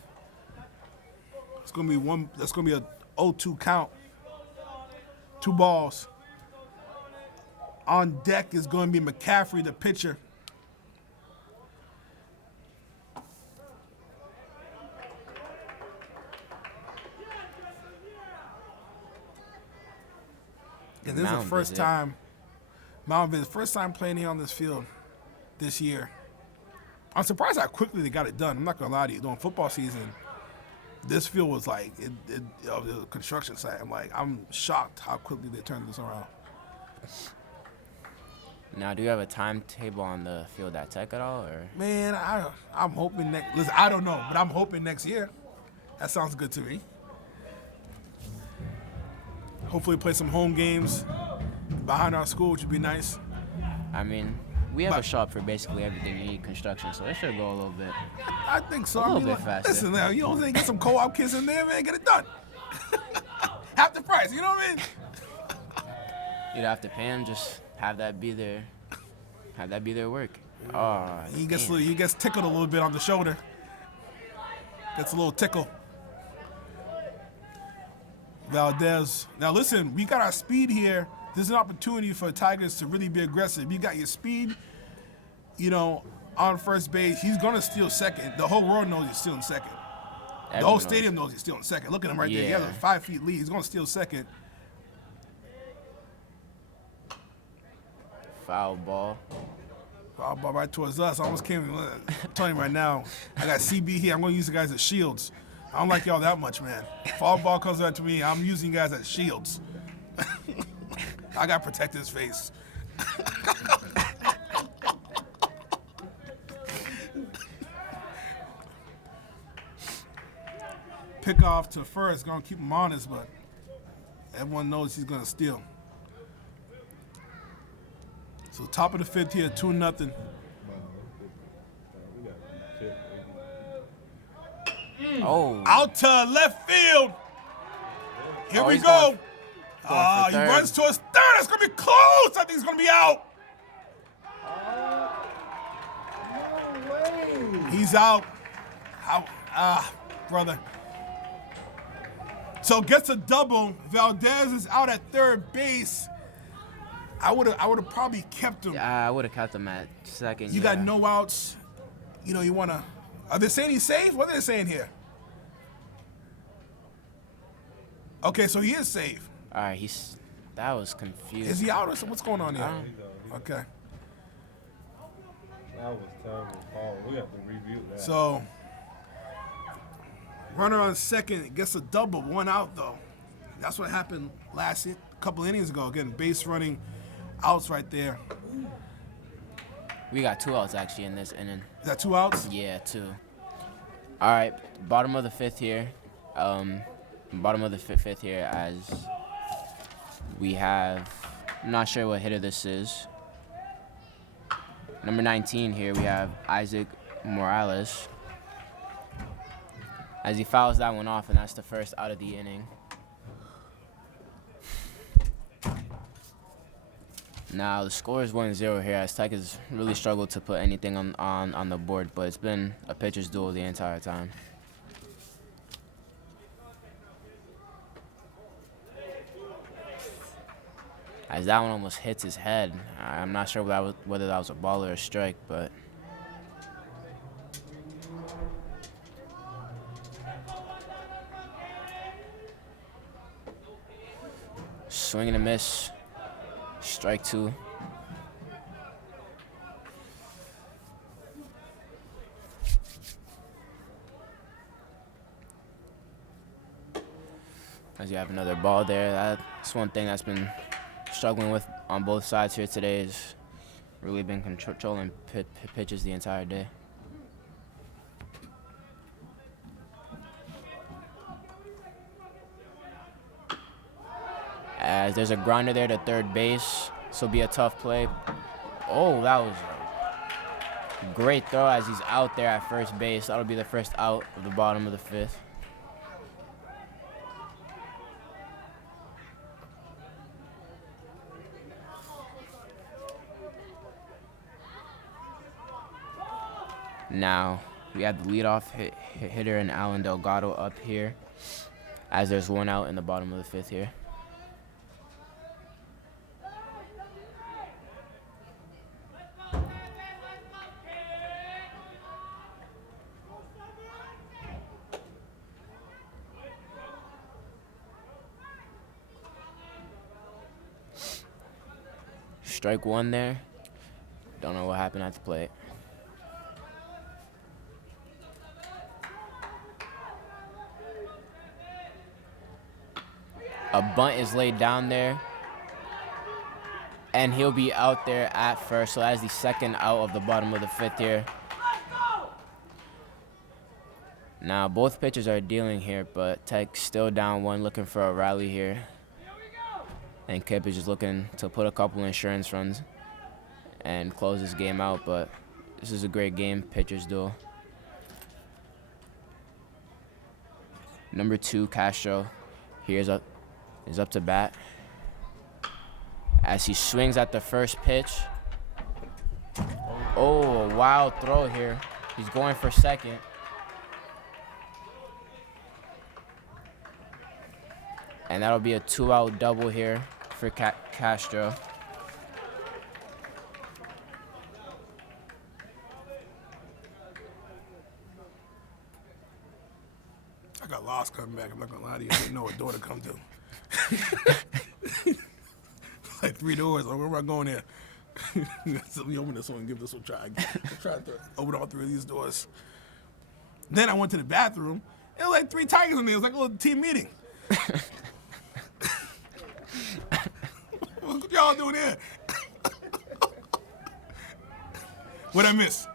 It's going to be one. That's going to be a 0-2 count. 2 balls. On deck is going to be McCaffrey, the pitcher. And this is the first time. Mound visit, first time playing here on this field this year. I'm surprised how quickly they got it done. I'm not gonna lie to you. During football season, this field was like it was a construction site. I'm shocked how quickly they turned this around. Now, do you have a timetable on the field at Tech at all, or? Man, I'm hoping Listen, I don't know, but I'm hoping next year. That sounds good to me. Hopefully play some home games behind our school, which would be nice. I mean, we have a shop for basically everything you need construction, so it should go a little bit. I think so. A little bit faster. Listen now, you know what I'm saying? Get some co-op kids in there, man, get it done. Half the price, you know what I mean? You don't have to pay them, just have that be their work. Oh, He gets tickled a little bit on the shoulder. Gets a little tickle. Valdez. Now listen, we got our speed here. There's an opportunity for Tigers to really be aggressive. You got your speed, on first base. He's gonna steal second. The whole world knows he's stealing second. The whole stadium knows he's stealing second. Look at him right there. He has a 5 feet lead. He's gonna steal second. Foul ball. Foul ball right towards us. I almost came. I'm telling you right now, I got CB here. I'm gonna use the guys as shields. I don't like y'all that much, man. Foul ball comes out to me. I'm using you guys as shields. I got to protect his face. Pick off to first. Going to keep him honest, but everyone knows he's going to steal. So top of the fifth here, 2-0. Oh. Out to left field. Here we he's go. going He runs towards third. It's going to be close. I think it's going to be out. No way. He's out. Brother. So gets a double. Valdez is out at third base. I would have probably kept him. Yeah, I would have kept him at second. You got no outs. You want to. Are they saying he's safe? What are they saying here? Okay, so he is safe. All right, that was confusing. Is he out or something? What's going on here? Okay. That was terrible call. We have to review that. So, runner on second gets a double, 1 out though. That's what happened last couple innings ago. Again, base running, outs right there. We got 2 outs actually in this inning. Is that 2 outs? Yeah, 2. All right, bottom of the fifth here. Bottom of the fifth here as we have, I'm not sure what hitter this is. Number 19 here, we have Isaac Morales. As he fouls that one off, and that's the first out of the inning. Now, the score is 1-0 here as Tigers really struggled to put anything on the board, but it's been a pitcher's duel the entire time. As that one almost hits his head. I'm not sure whether that was a ball or a strike, but swing and a miss. Strike 2. As you have another ball there. That's one thing that's been struggling with on both sides here today is really been controlling pitches the entire day. As there's a grounder there to third base, this will be a tough play. Oh, that was a great throw as he's out there at first base. That'll be the first out of the bottom of the fifth. Now, we have the leadoff hitter and Alan Delgado up here as there's 1 out in the bottom of the fifth here. Strike 1 there. Don't know what happened at the plate. A bunt is laid down there, and he'll be out there at first. So that's the second out of the bottom of the fifth here. Now both pitchers are dealing here, but Tech still down one, looking for a rally here. And Kip is just looking to put a couple insurance runs and close this game out, but this is a great game, pitchers duel. Number 2, Castro, is up to bat. As he swings at the first pitch. Oh, a wild throw here. He's going for second. And that'll be a 2-out double here for Castro. I got lost coming back. I'm not gonna lie to you. I didn't know what door to come to. Like 3 doors. Like, where am I going here? So we open this one and give this one a try. I'll try to open all 3 of these doors. Then I went to the bathroom. There was like 3 tigers in there. It was like a little team meeting. What y'all doing here? What'd I miss?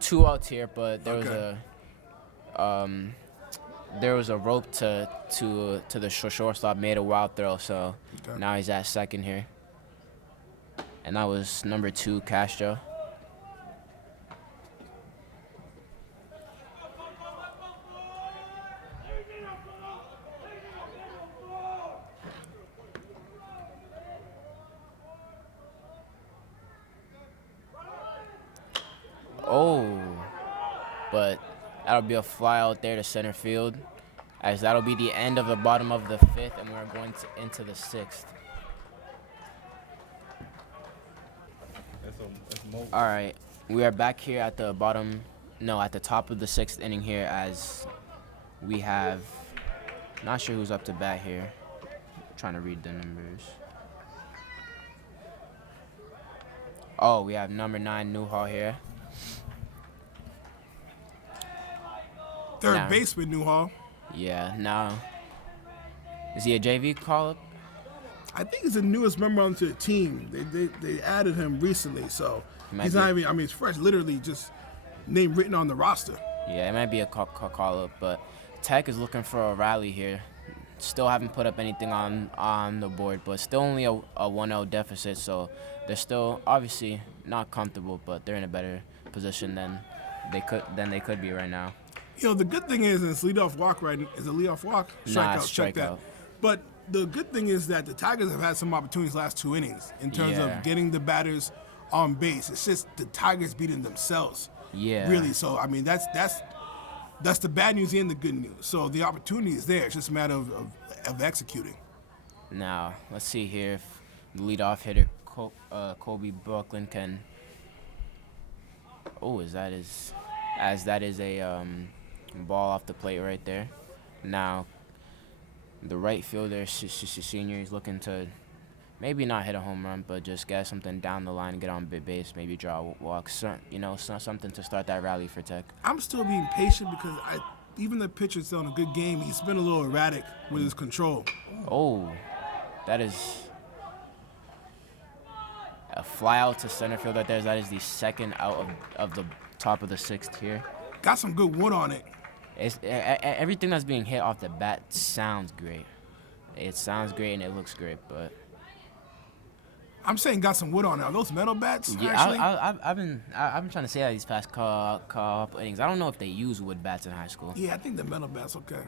2 outs here, but there Okay. there was a rope to the shortstop, made a wild throw, so Okay. now he's at second here. And that was number 2, Castro. Oh, but that'll be a fly out there to center field, as that'll be the end of the bottom of the 5th, and we're going into the 6th. That's more. All right, we are back here at the top of the 6th inning here, as we have, not sure who's up to bat here. Trying to read the numbers. Oh, we have number 9, Newhall here. Third Nah. baseman, Newhall. Yeah, now, is he a JV call-up? I think he's the newest member onto the team. They added him recently, so Might he's be. not even. I mean, it's fresh. Literally, just name written on the roster. Yeah, it might be a call-up, but Tech is looking for a rally here. Still haven't put up anything on the board, but still only a 1-0 deficit, so they're still obviously not comfortable, but they're in a better position than they could be right now. You know, the good thing is it's leadoff walk, right? Is it leadoff walk? Nah, it's Check that. strikeout. But the good thing is that the Tigers have had some opportunities last 2 innings in terms Yeah. of getting the batters on base. It's just the Tigers beating themselves. Yeah. Really. So I mean, that's the bad news and the good news. So the opportunity is there. It's just a matter of executing. Now, let's see here if the leadoff hitter, Kobe Brooklyn, can... Oh, that is a ball off the plate right there. Now, the right fielder, senior, is looking to maybe not hit a home run, but just get something down the line, get on base, maybe draw a walk, something to start that rally for Tech. I'm still being patient because even the pitcher's on a good game. He's been a little erratic with his control. Oh, that is a fly out to center field right there. That is the 2nd out of the top of the 6th here. Got some good wood on it. Everything that's being hit off the bat sounds great. It sounds great and it looks great, but I'm saying got some wood on it. Are those metal bats? yeah, Actually? I've been trying to say that these past couple innings. I don't know if they use wood bats in high school. Yeah, I think the metal bats okay.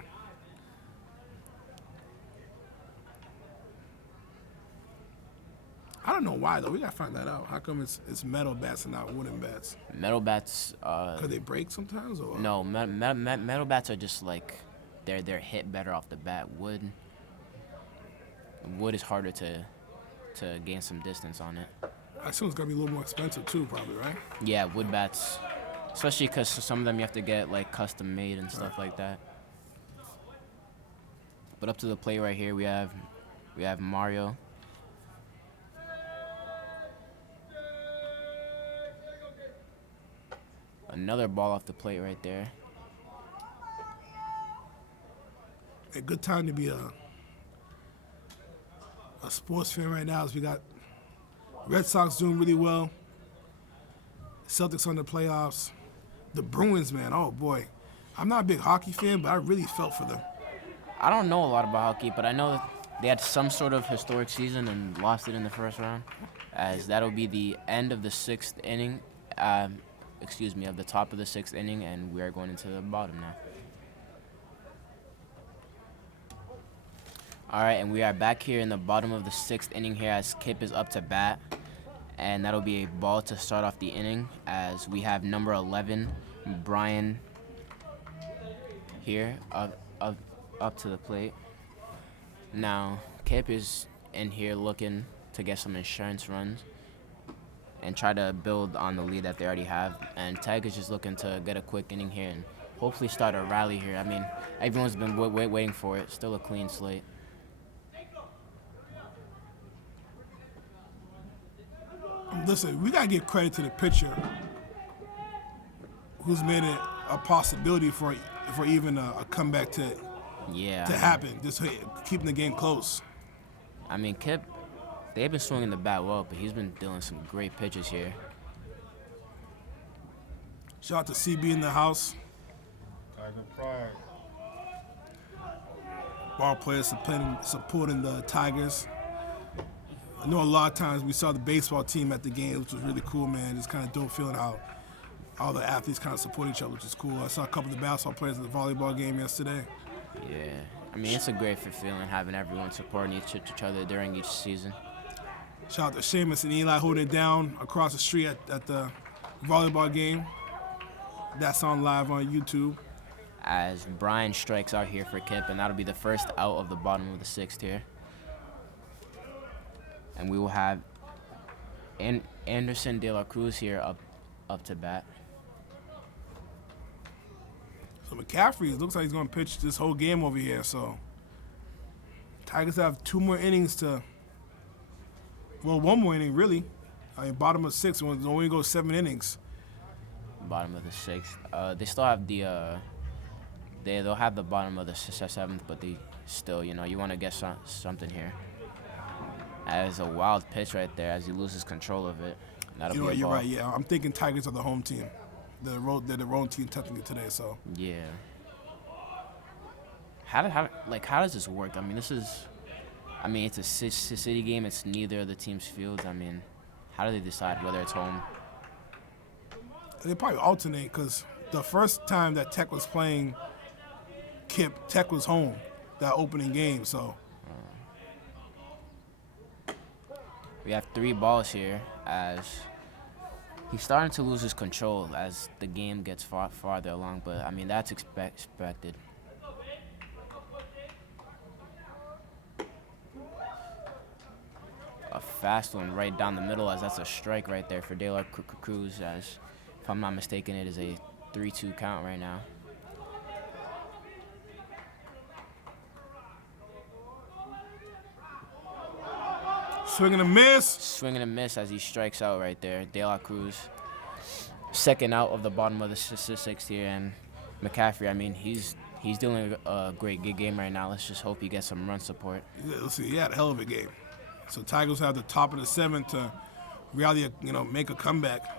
I don't know why though. We gotta find that out. How come it's metal bats and not wooden bats? Metal bats. Could they break sometimes or? No, metal bats are just like they're hit better off the bat. Wood is harder to gain some distance on it. I assume it's gonna be a little more expensive too, probably, right? Yeah, wood bats, especially because some of them you have to get like custom made and stuff like that. But up to the plate right here, we have Mario. Another ball off the plate right there. A good time to be a sports fan right now, as we got Red Sox doing really well. Celtics on the playoffs. The Bruins, man, oh boy. I'm not a big hockey fan, but I really felt for them. I don't know a lot about hockey, but I know they had some sort of historic season and lost it in the first round, as that'll be the end of the sixth inning. Of the top of the sixth inning, and we are going into the bottom now. All right, and we are back here in the bottom of the sixth inning here as Kip is up to bat, and that'll be a ball to start off the inning as we have number 11, Brian, here up to the plate. Now, Kip is in here looking to get some insurance runs and try to build on the lead that they already have. And Tag is just looking to get a quick inning here and hopefully start a rally here. I mean, everyone's been waiting for it. Still a clean slate. Listen, we got to give credit to the pitcher who's made it a possibility for even a comeback to happen, just keeping the game close. I mean, Kip, they've been swinging the bat well, but he's been dealing some great pitches here. Shout out to CB in the house. Tiger pride. Ball players supporting the Tigers. I know a lot of times we saw the baseball team at the game, which was really cool, man. It's kind of dope feeling how all the athletes kind of support each other, which is cool. I saw a couple of the basketball players at the volleyball game yesterday. Yeah, I mean, it's a great feeling having everyone supporting each other during each season. Shout out to Seamus and Eli holding it down across the street at the volleyball game. That's on live on YouTube. As Brian strikes out here for Kip, and that'll be the first out of the bottom of the sixth here. And we will have Anderson De La Cruz here up to bat. So McCaffrey looks like he's going to pitch this whole game over here. So Tigers have 2 more innings one more inning really. I mean, bottom of 6, it only goes 7 innings. Bottom of the sixth. They still have they'll have the bottom of the seventh, but they still, you want to get something here. As a wild pitch right there, as he loses control of it. That'll be a ball. You're right. Yeah, I'm thinking Tigers are the home team. They're the road team technically today. So yeah. How does this work? I mean, it's a city game. It's neither of the team's fields. I mean, how do they decide whether it's home? They probably alternate because the first time that Tech was playing Kip, Tech was home that opening game. So we have 3 balls here as he's starting to lose his control as the game gets farther along. But I mean, that's expected. A fast one right down the middle, as that's a strike right there for De La Cruz, as if I'm not mistaken, it is a 3-2 count right now. swing and a miss. Swing and a miss as he strikes out right there. De La Cruz, second out of the bottom of the sixth here, and McCaffrey, I mean, he's doing a great game right now. Let's just hope he gets some run support. Yeah, let's see, he had a hell of a game. So Tigers have the top of the 7th to really, make a comeback.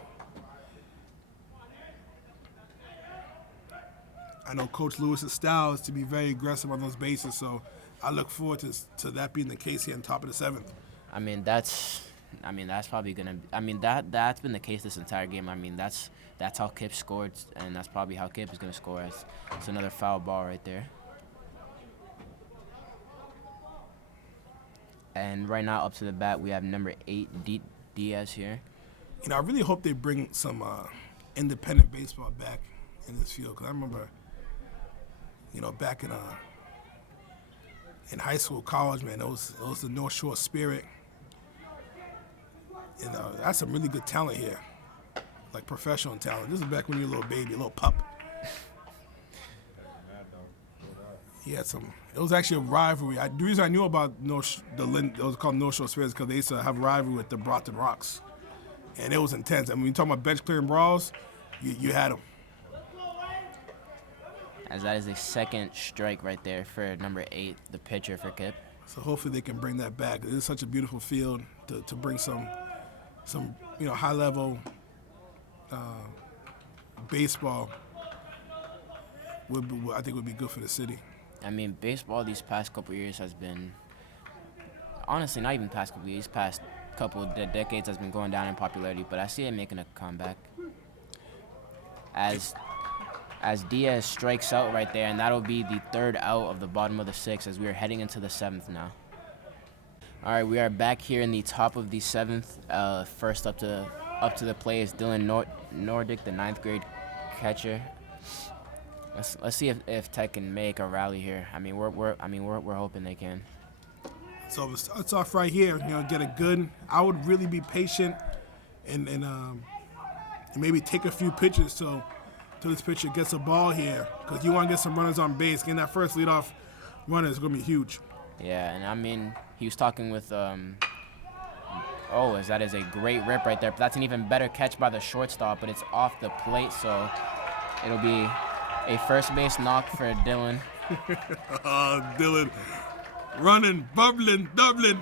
I know Coach Lewis's style is to be very aggressive on those bases, so I look forward to that being the case here on top of the 7th. I mean, that's probably gonna. I mean, that's been the case this entire game. I mean, that's how Kip scored, and that's probably how Kip is gonna score. It's another foul ball right there. And right now, up to the bat, we have number 8, Diaz here. I really hope they bring some independent baseball back in this field, because I remember, back in high school, college, man, it was the North Shore spirit. That's some really good talent here, like professional talent. This is back when you were a little baby, a little pup. He had some. It was actually a rivalry. The reason I knew about it was called North Shore Spirits, because they used to have a rivalry with the Brockton Rocks, and it was intense. I mean, when you talk about bench clearing brawls, you had them. As that is a second strike right there for number 8, the pitcher for Kip. So hopefully they can bring that back. It is such a beautiful field to bring some high level baseball I think would be good for the city. I mean, baseball these past couple years has been, honestly, not even past couple years, past couple decades has been going down in popularity, but I see it making a comeback. As Diaz strikes out right there, and that'll be the third out of the bottom of the sixth as we are heading into the seventh now. All right, we are back here in the top of the seventh. First up to the plate is Dylan Nordic, the ninth grade catcher. Let's see if Tech can make a rally here. I mean, we're hoping they can. So it starts off right here. Get a good. I would really be patient and maybe take a few pitches till this pitcher gets a ball here, because you want to get some runners on base. Getting that first leadoff runner is going to be huge. Yeah, and I mean, he was talking with that is a great rip right there. But that's an even better catch by the shortstop, but it's off the plate, so it'll be a first base knock for Dylan. Dylan running, bubbling, doubling,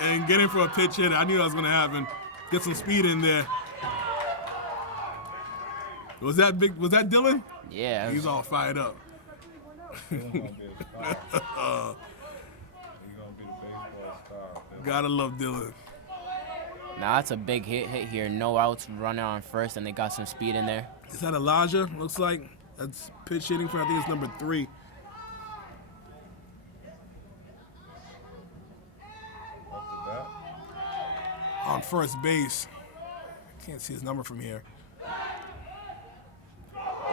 and getting for a pitch hit. I knew that was going to happen. Get some speed in there. Was that Dylan? Yeah. He's all fired up. He's gonna be a star. He's gonna be the baseball star. Gotta love Dylan. Now that's a big hit here. No outs, runner on first, and they got some speed in there. Is that Elijah? Looks like that's pitch hitting for, I think it's number 3. Up to that. On first base. Can't see his number from here.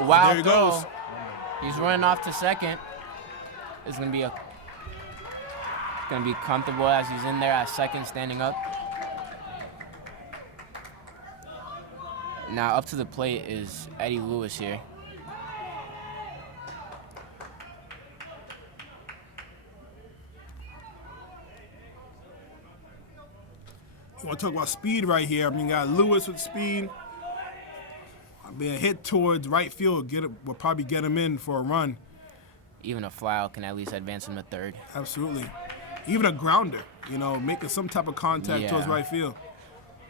Wow, There he goes. He's running off to second. It's gonna be comfortable as he's in there at second, standing up. Now up to the plate is Eddie Lewis here. You want to talk about speed right here? I mean, you got Lewis with speed. Being hit towards right field will probably get him in for a run. Even a fly out can at least advance him to third. Absolutely. Even a grounder, making some type of contact towards right field.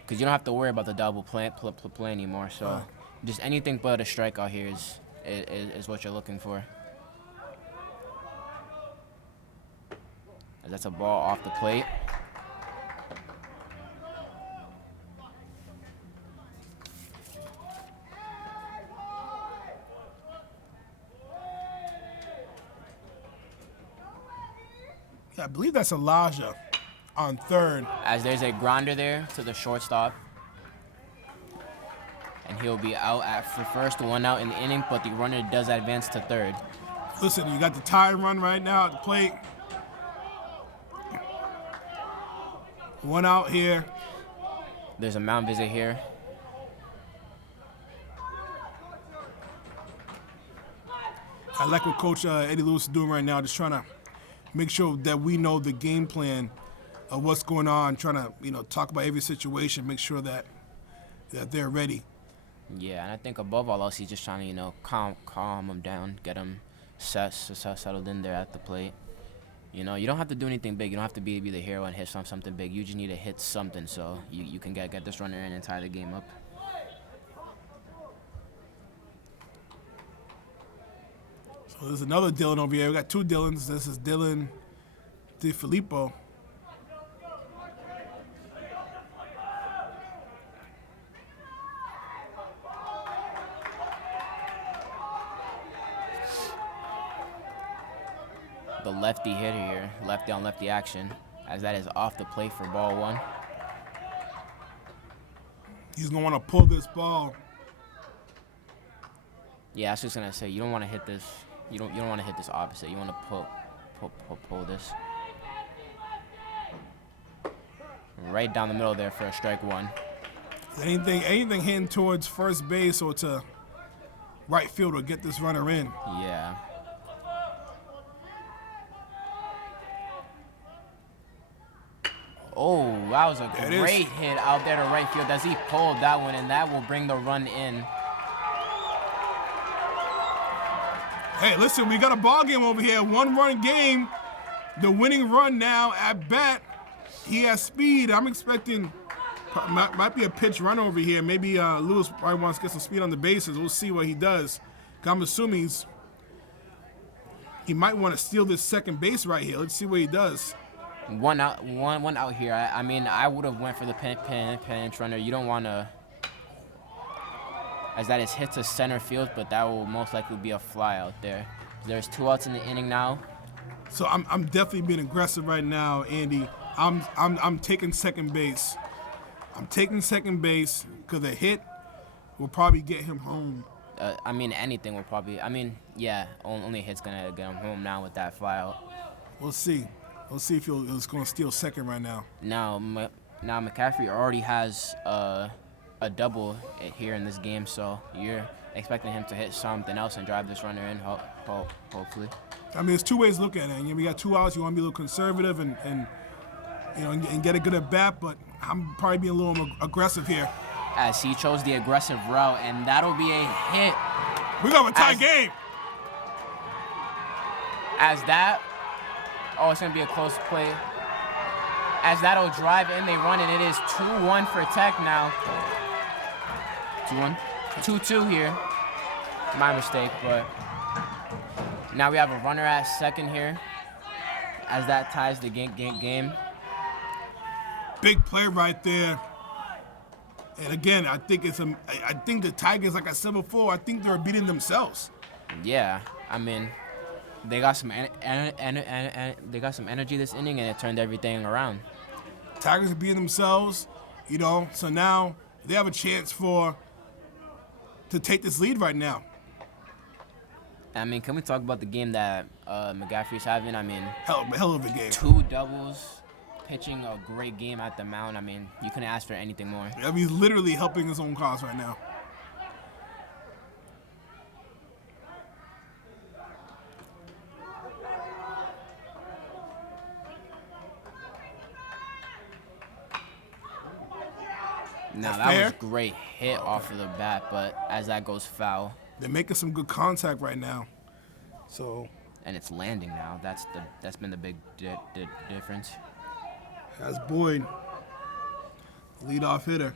Because you don't have to worry about the double play anymore. So just anything but a strikeout here is what you're looking for. That's a ball off the plate. I believe that's Elijah on third. As there's a grounder there to the shortstop. And he'll be out for first, 1 out in the inning, but the runner does advance to third. Listen, you got the tie run right now at the plate. 1 out here. There's a mound visit here. I like what Coach Eddie Lewis is doing right now, just trying to make sure that we know the game plan of what's going on, trying to, talk about every situation, make sure that they're ready. Yeah, and I think above all else, he's just trying to, calm them down, get them settled in there at the plate. You don't have to do anything big. You don't have to be the hero and hit something big. You just need to hit something so you can get this runner in and tie the game up. So there's another Dylan over here. We got 2 Dylans. This is Dylan DeFilippo. The lefty hitter here, lefty on lefty action, as that is off the plate for ball 1. He's going to want to pull this ball. Yeah, I was just gonna say you don't want to hit this. You don't want to hit this opposite. You want to pull this right down the middle there for a strike 1. Anything hitting towards first base or to right field will get this runner in. Yeah. Oh, that was a great hit out there to right field as he pulled that one, and that will bring the run in. Hey, listen, we got a ball game over here. 1-run game. The winning run now at bat. He has speed. I'm expecting might be a pitch run over here. Maybe Lewis probably wants to get some speed on the bases. We'll see what he does. I'm assuming he might want to steal this second base right here. Let's see what he does. One out here. I mean, I would have went for the pinch runner. You don't want to, as that is hit to center field, but that will most likely be a fly out there. There's 2 outs in the inning now. So I'm definitely being aggressive right now, Andy. I'm taking second base. I'm taking second base because a hit will probably get him home. I mean, anything will probably. I mean, yeah, only a hit's gonna get him home now with that fly out. We'll see. We'll see if he's going to steal second right now. Now McCaffrey already has a double here in this game, so you're expecting him to hit something else and drive this runner in, hopefully. I mean, there's 2 ways to look at it. We got 2 outs. You want to be a little conservative and get a good at bat, but I'm probably being a little more aggressive here. As he chose the aggressive route, and that'll be a hit. We got a tie game. It's going to be a close play. As that'll drive in, they run, and it is 2-1 for Tech now. 2-1. 2-2 here. My mistake, but now we have a runner at second here as that ties the game. Big play right there. And again, I think the Tigers, like I said before, I think they're beating themselves. Yeah, I mean, they got some energy this inning, and it turned everything around. Tigers are beating themselves, so now they have a chance to take this lead right now. I mean, can we talk about the game that McCaffrey's having? I mean, hell of a game. 2 doubles, pitching a great game at the mound. I mean, you couldn't ask for anything more. I mean, he's literally helping his own cause right now. Now, that was a great hit off of the bat, but as that goes foul. They're making some good contact right now. So. And it's landing now. That's been the big difference. That's Boyd, leadoff hitter.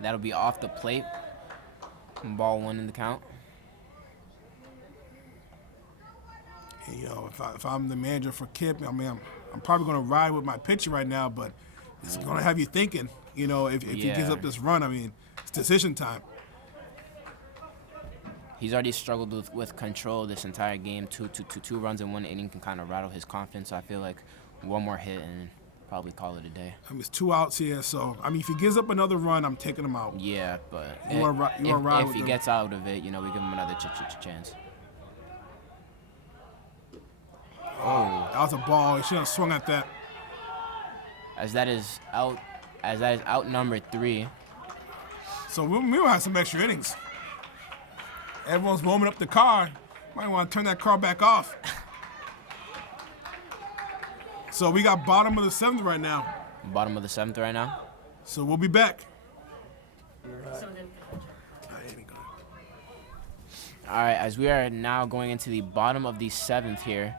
That'll be off the plate. Ball 1 in the count. And, if I'm the manager for Kip, I mean, I'm probably going to ride with my pitcher right now, but it's going to have you thinking, if he gives up this run, I mean, it's decision time. He's already struggled with control this entire game. Two runs in 1 inning can kind of rattle his confidence. So I feel like one more hit and probably call it a day. I mean, it's 2 outs here, so I mean, if he gives up another run, I'm taking him out. Yeah, but if he gets out of it, we give him another chance. Oh, that was a ball. He should have swung at that. As that is out number 3. So we will have some extra innings. Everyone's warming up the car. Might want to turn that car back off. So we got bottom of the 7th right now. Bottom of the 7th right now. So we'll be back. All right, as we are now going into the bottom of the 7th here,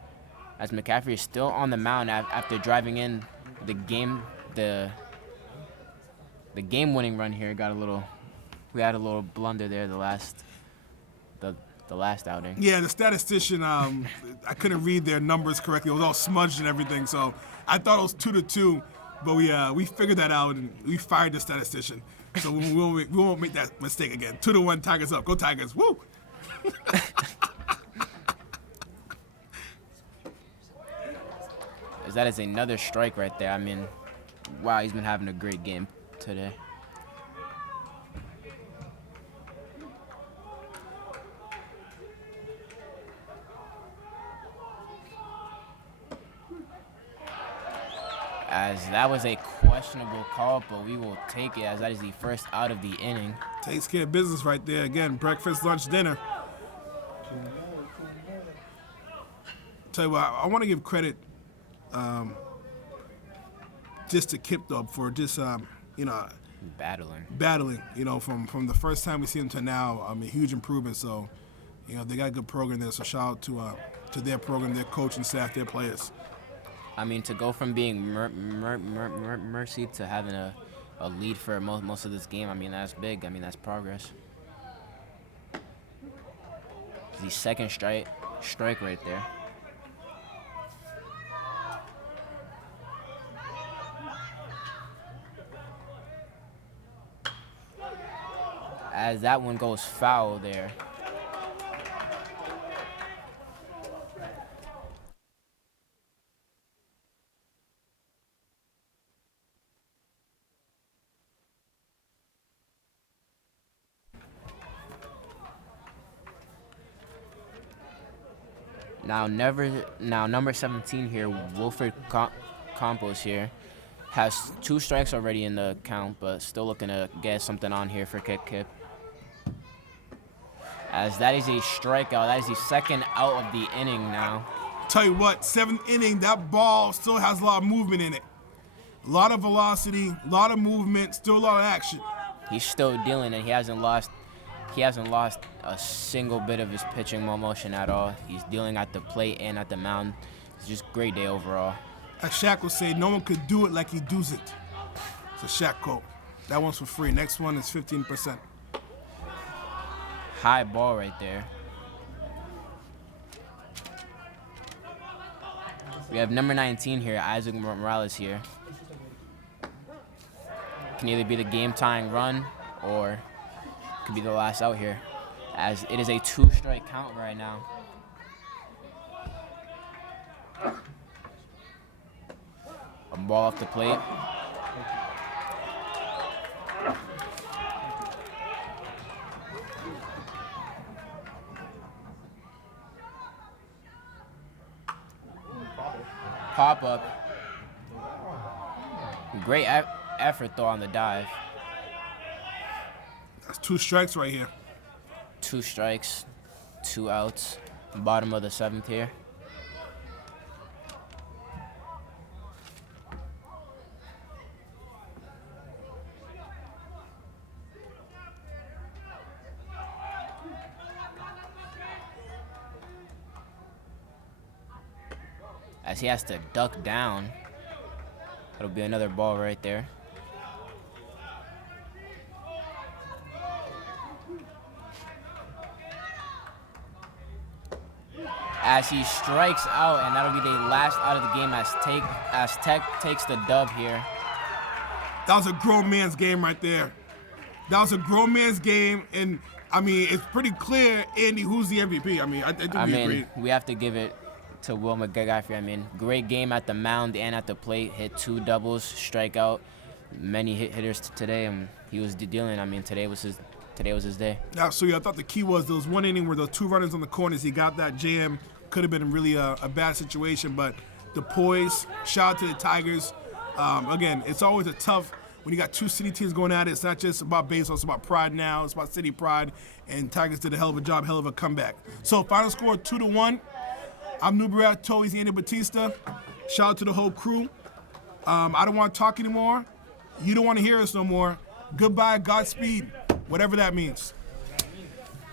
as McCaffrey is still on the mound after driving in the game-winning run here. We had a little blunder there the last outing. Yeah, the statistician, I couldn't read their numbers correctly. It was all smudged and everything, so I thought it was 2-2, but we figured that out and we fired the statistician. So we won't make that mistake again. 2-1, Tigers up. Go Tigers! Woo! As that is another strike right there. I mean, wow, he's been having a great game today. As that was a questionable call, but we will take it as that is the first out of the inning. Takes care of business right there. Again, breakfast, lunch, dinner. Tell you what, I want to give credit just to Kip though for just battling. From the first time we see him to now, a huge improvement. So, they got a good program there. So shout out to their program, their coaching staff, their players. I mean, to go from being mercy to having a lead for most of this game, I mean, that's big. I mean, that's progress. The second strike right there. As that one goes foul there. Now number 17 here, Wilfred Campos here, has 2 strikes already in the count, but still looking to get something on here for Kip. As that is a strikeout. That is the second out of the inning now. Tell you what, 7th inning, that ball still has a lot of movement in it. A lot of velocity, a lot of movement, still a lot of action. He's still dealing, and he hasn't lost a single bit of his pitching motion at all. He's dealing at the plate and at the mound. It's just a great day overall. As Shaq would say, no one could do it like he does it. It's a Shaq quote. That one's for free. Next one is 15%. High ball right there. We have number 19 here, Isaac Morales here. Can either be the game-tying run or could be the last out here, as it is a 2-strike count right now. A ball off the plate. Pop up. Great effort though on the dive. That's 2 strikes right here. 2 strikes, 2 outs. Bottom of the 7th here. As he has to duck down. That'll be another ball right there. As he strikes out, and that'll be the last out of the game as Tech takes the dub here. That was a grown man's game right there. That was a grown man's game, and I mean, it's pretty clear, Andy, who's the MVP. I mean, I think we agree. We have to give it to Will McGuffey. I mean, great game at the mound and at the plate. Hit 2 doubles, strikeout, many hitters today, and he was dealing. I mean, today was his day. Absolutely. I thought the key was there was one inning where those 2 runners on the corners. He got that jam. Could have been really a bad situation, but the poise. Shout out to the Tigers. Again, it's always a tough when you got 2 city teams going at it. It's not just about baseball. It's about pride now. It's about city pride, and Tigers did a hell of a job, hell of a comeback. So final score 2-1. I'm Nubria, Toey's Andy Batista. Shout out to the whole crew. I don't want to talk anymore. You don't want to hear us no more. Goodbye, Godspeed, whatever that means.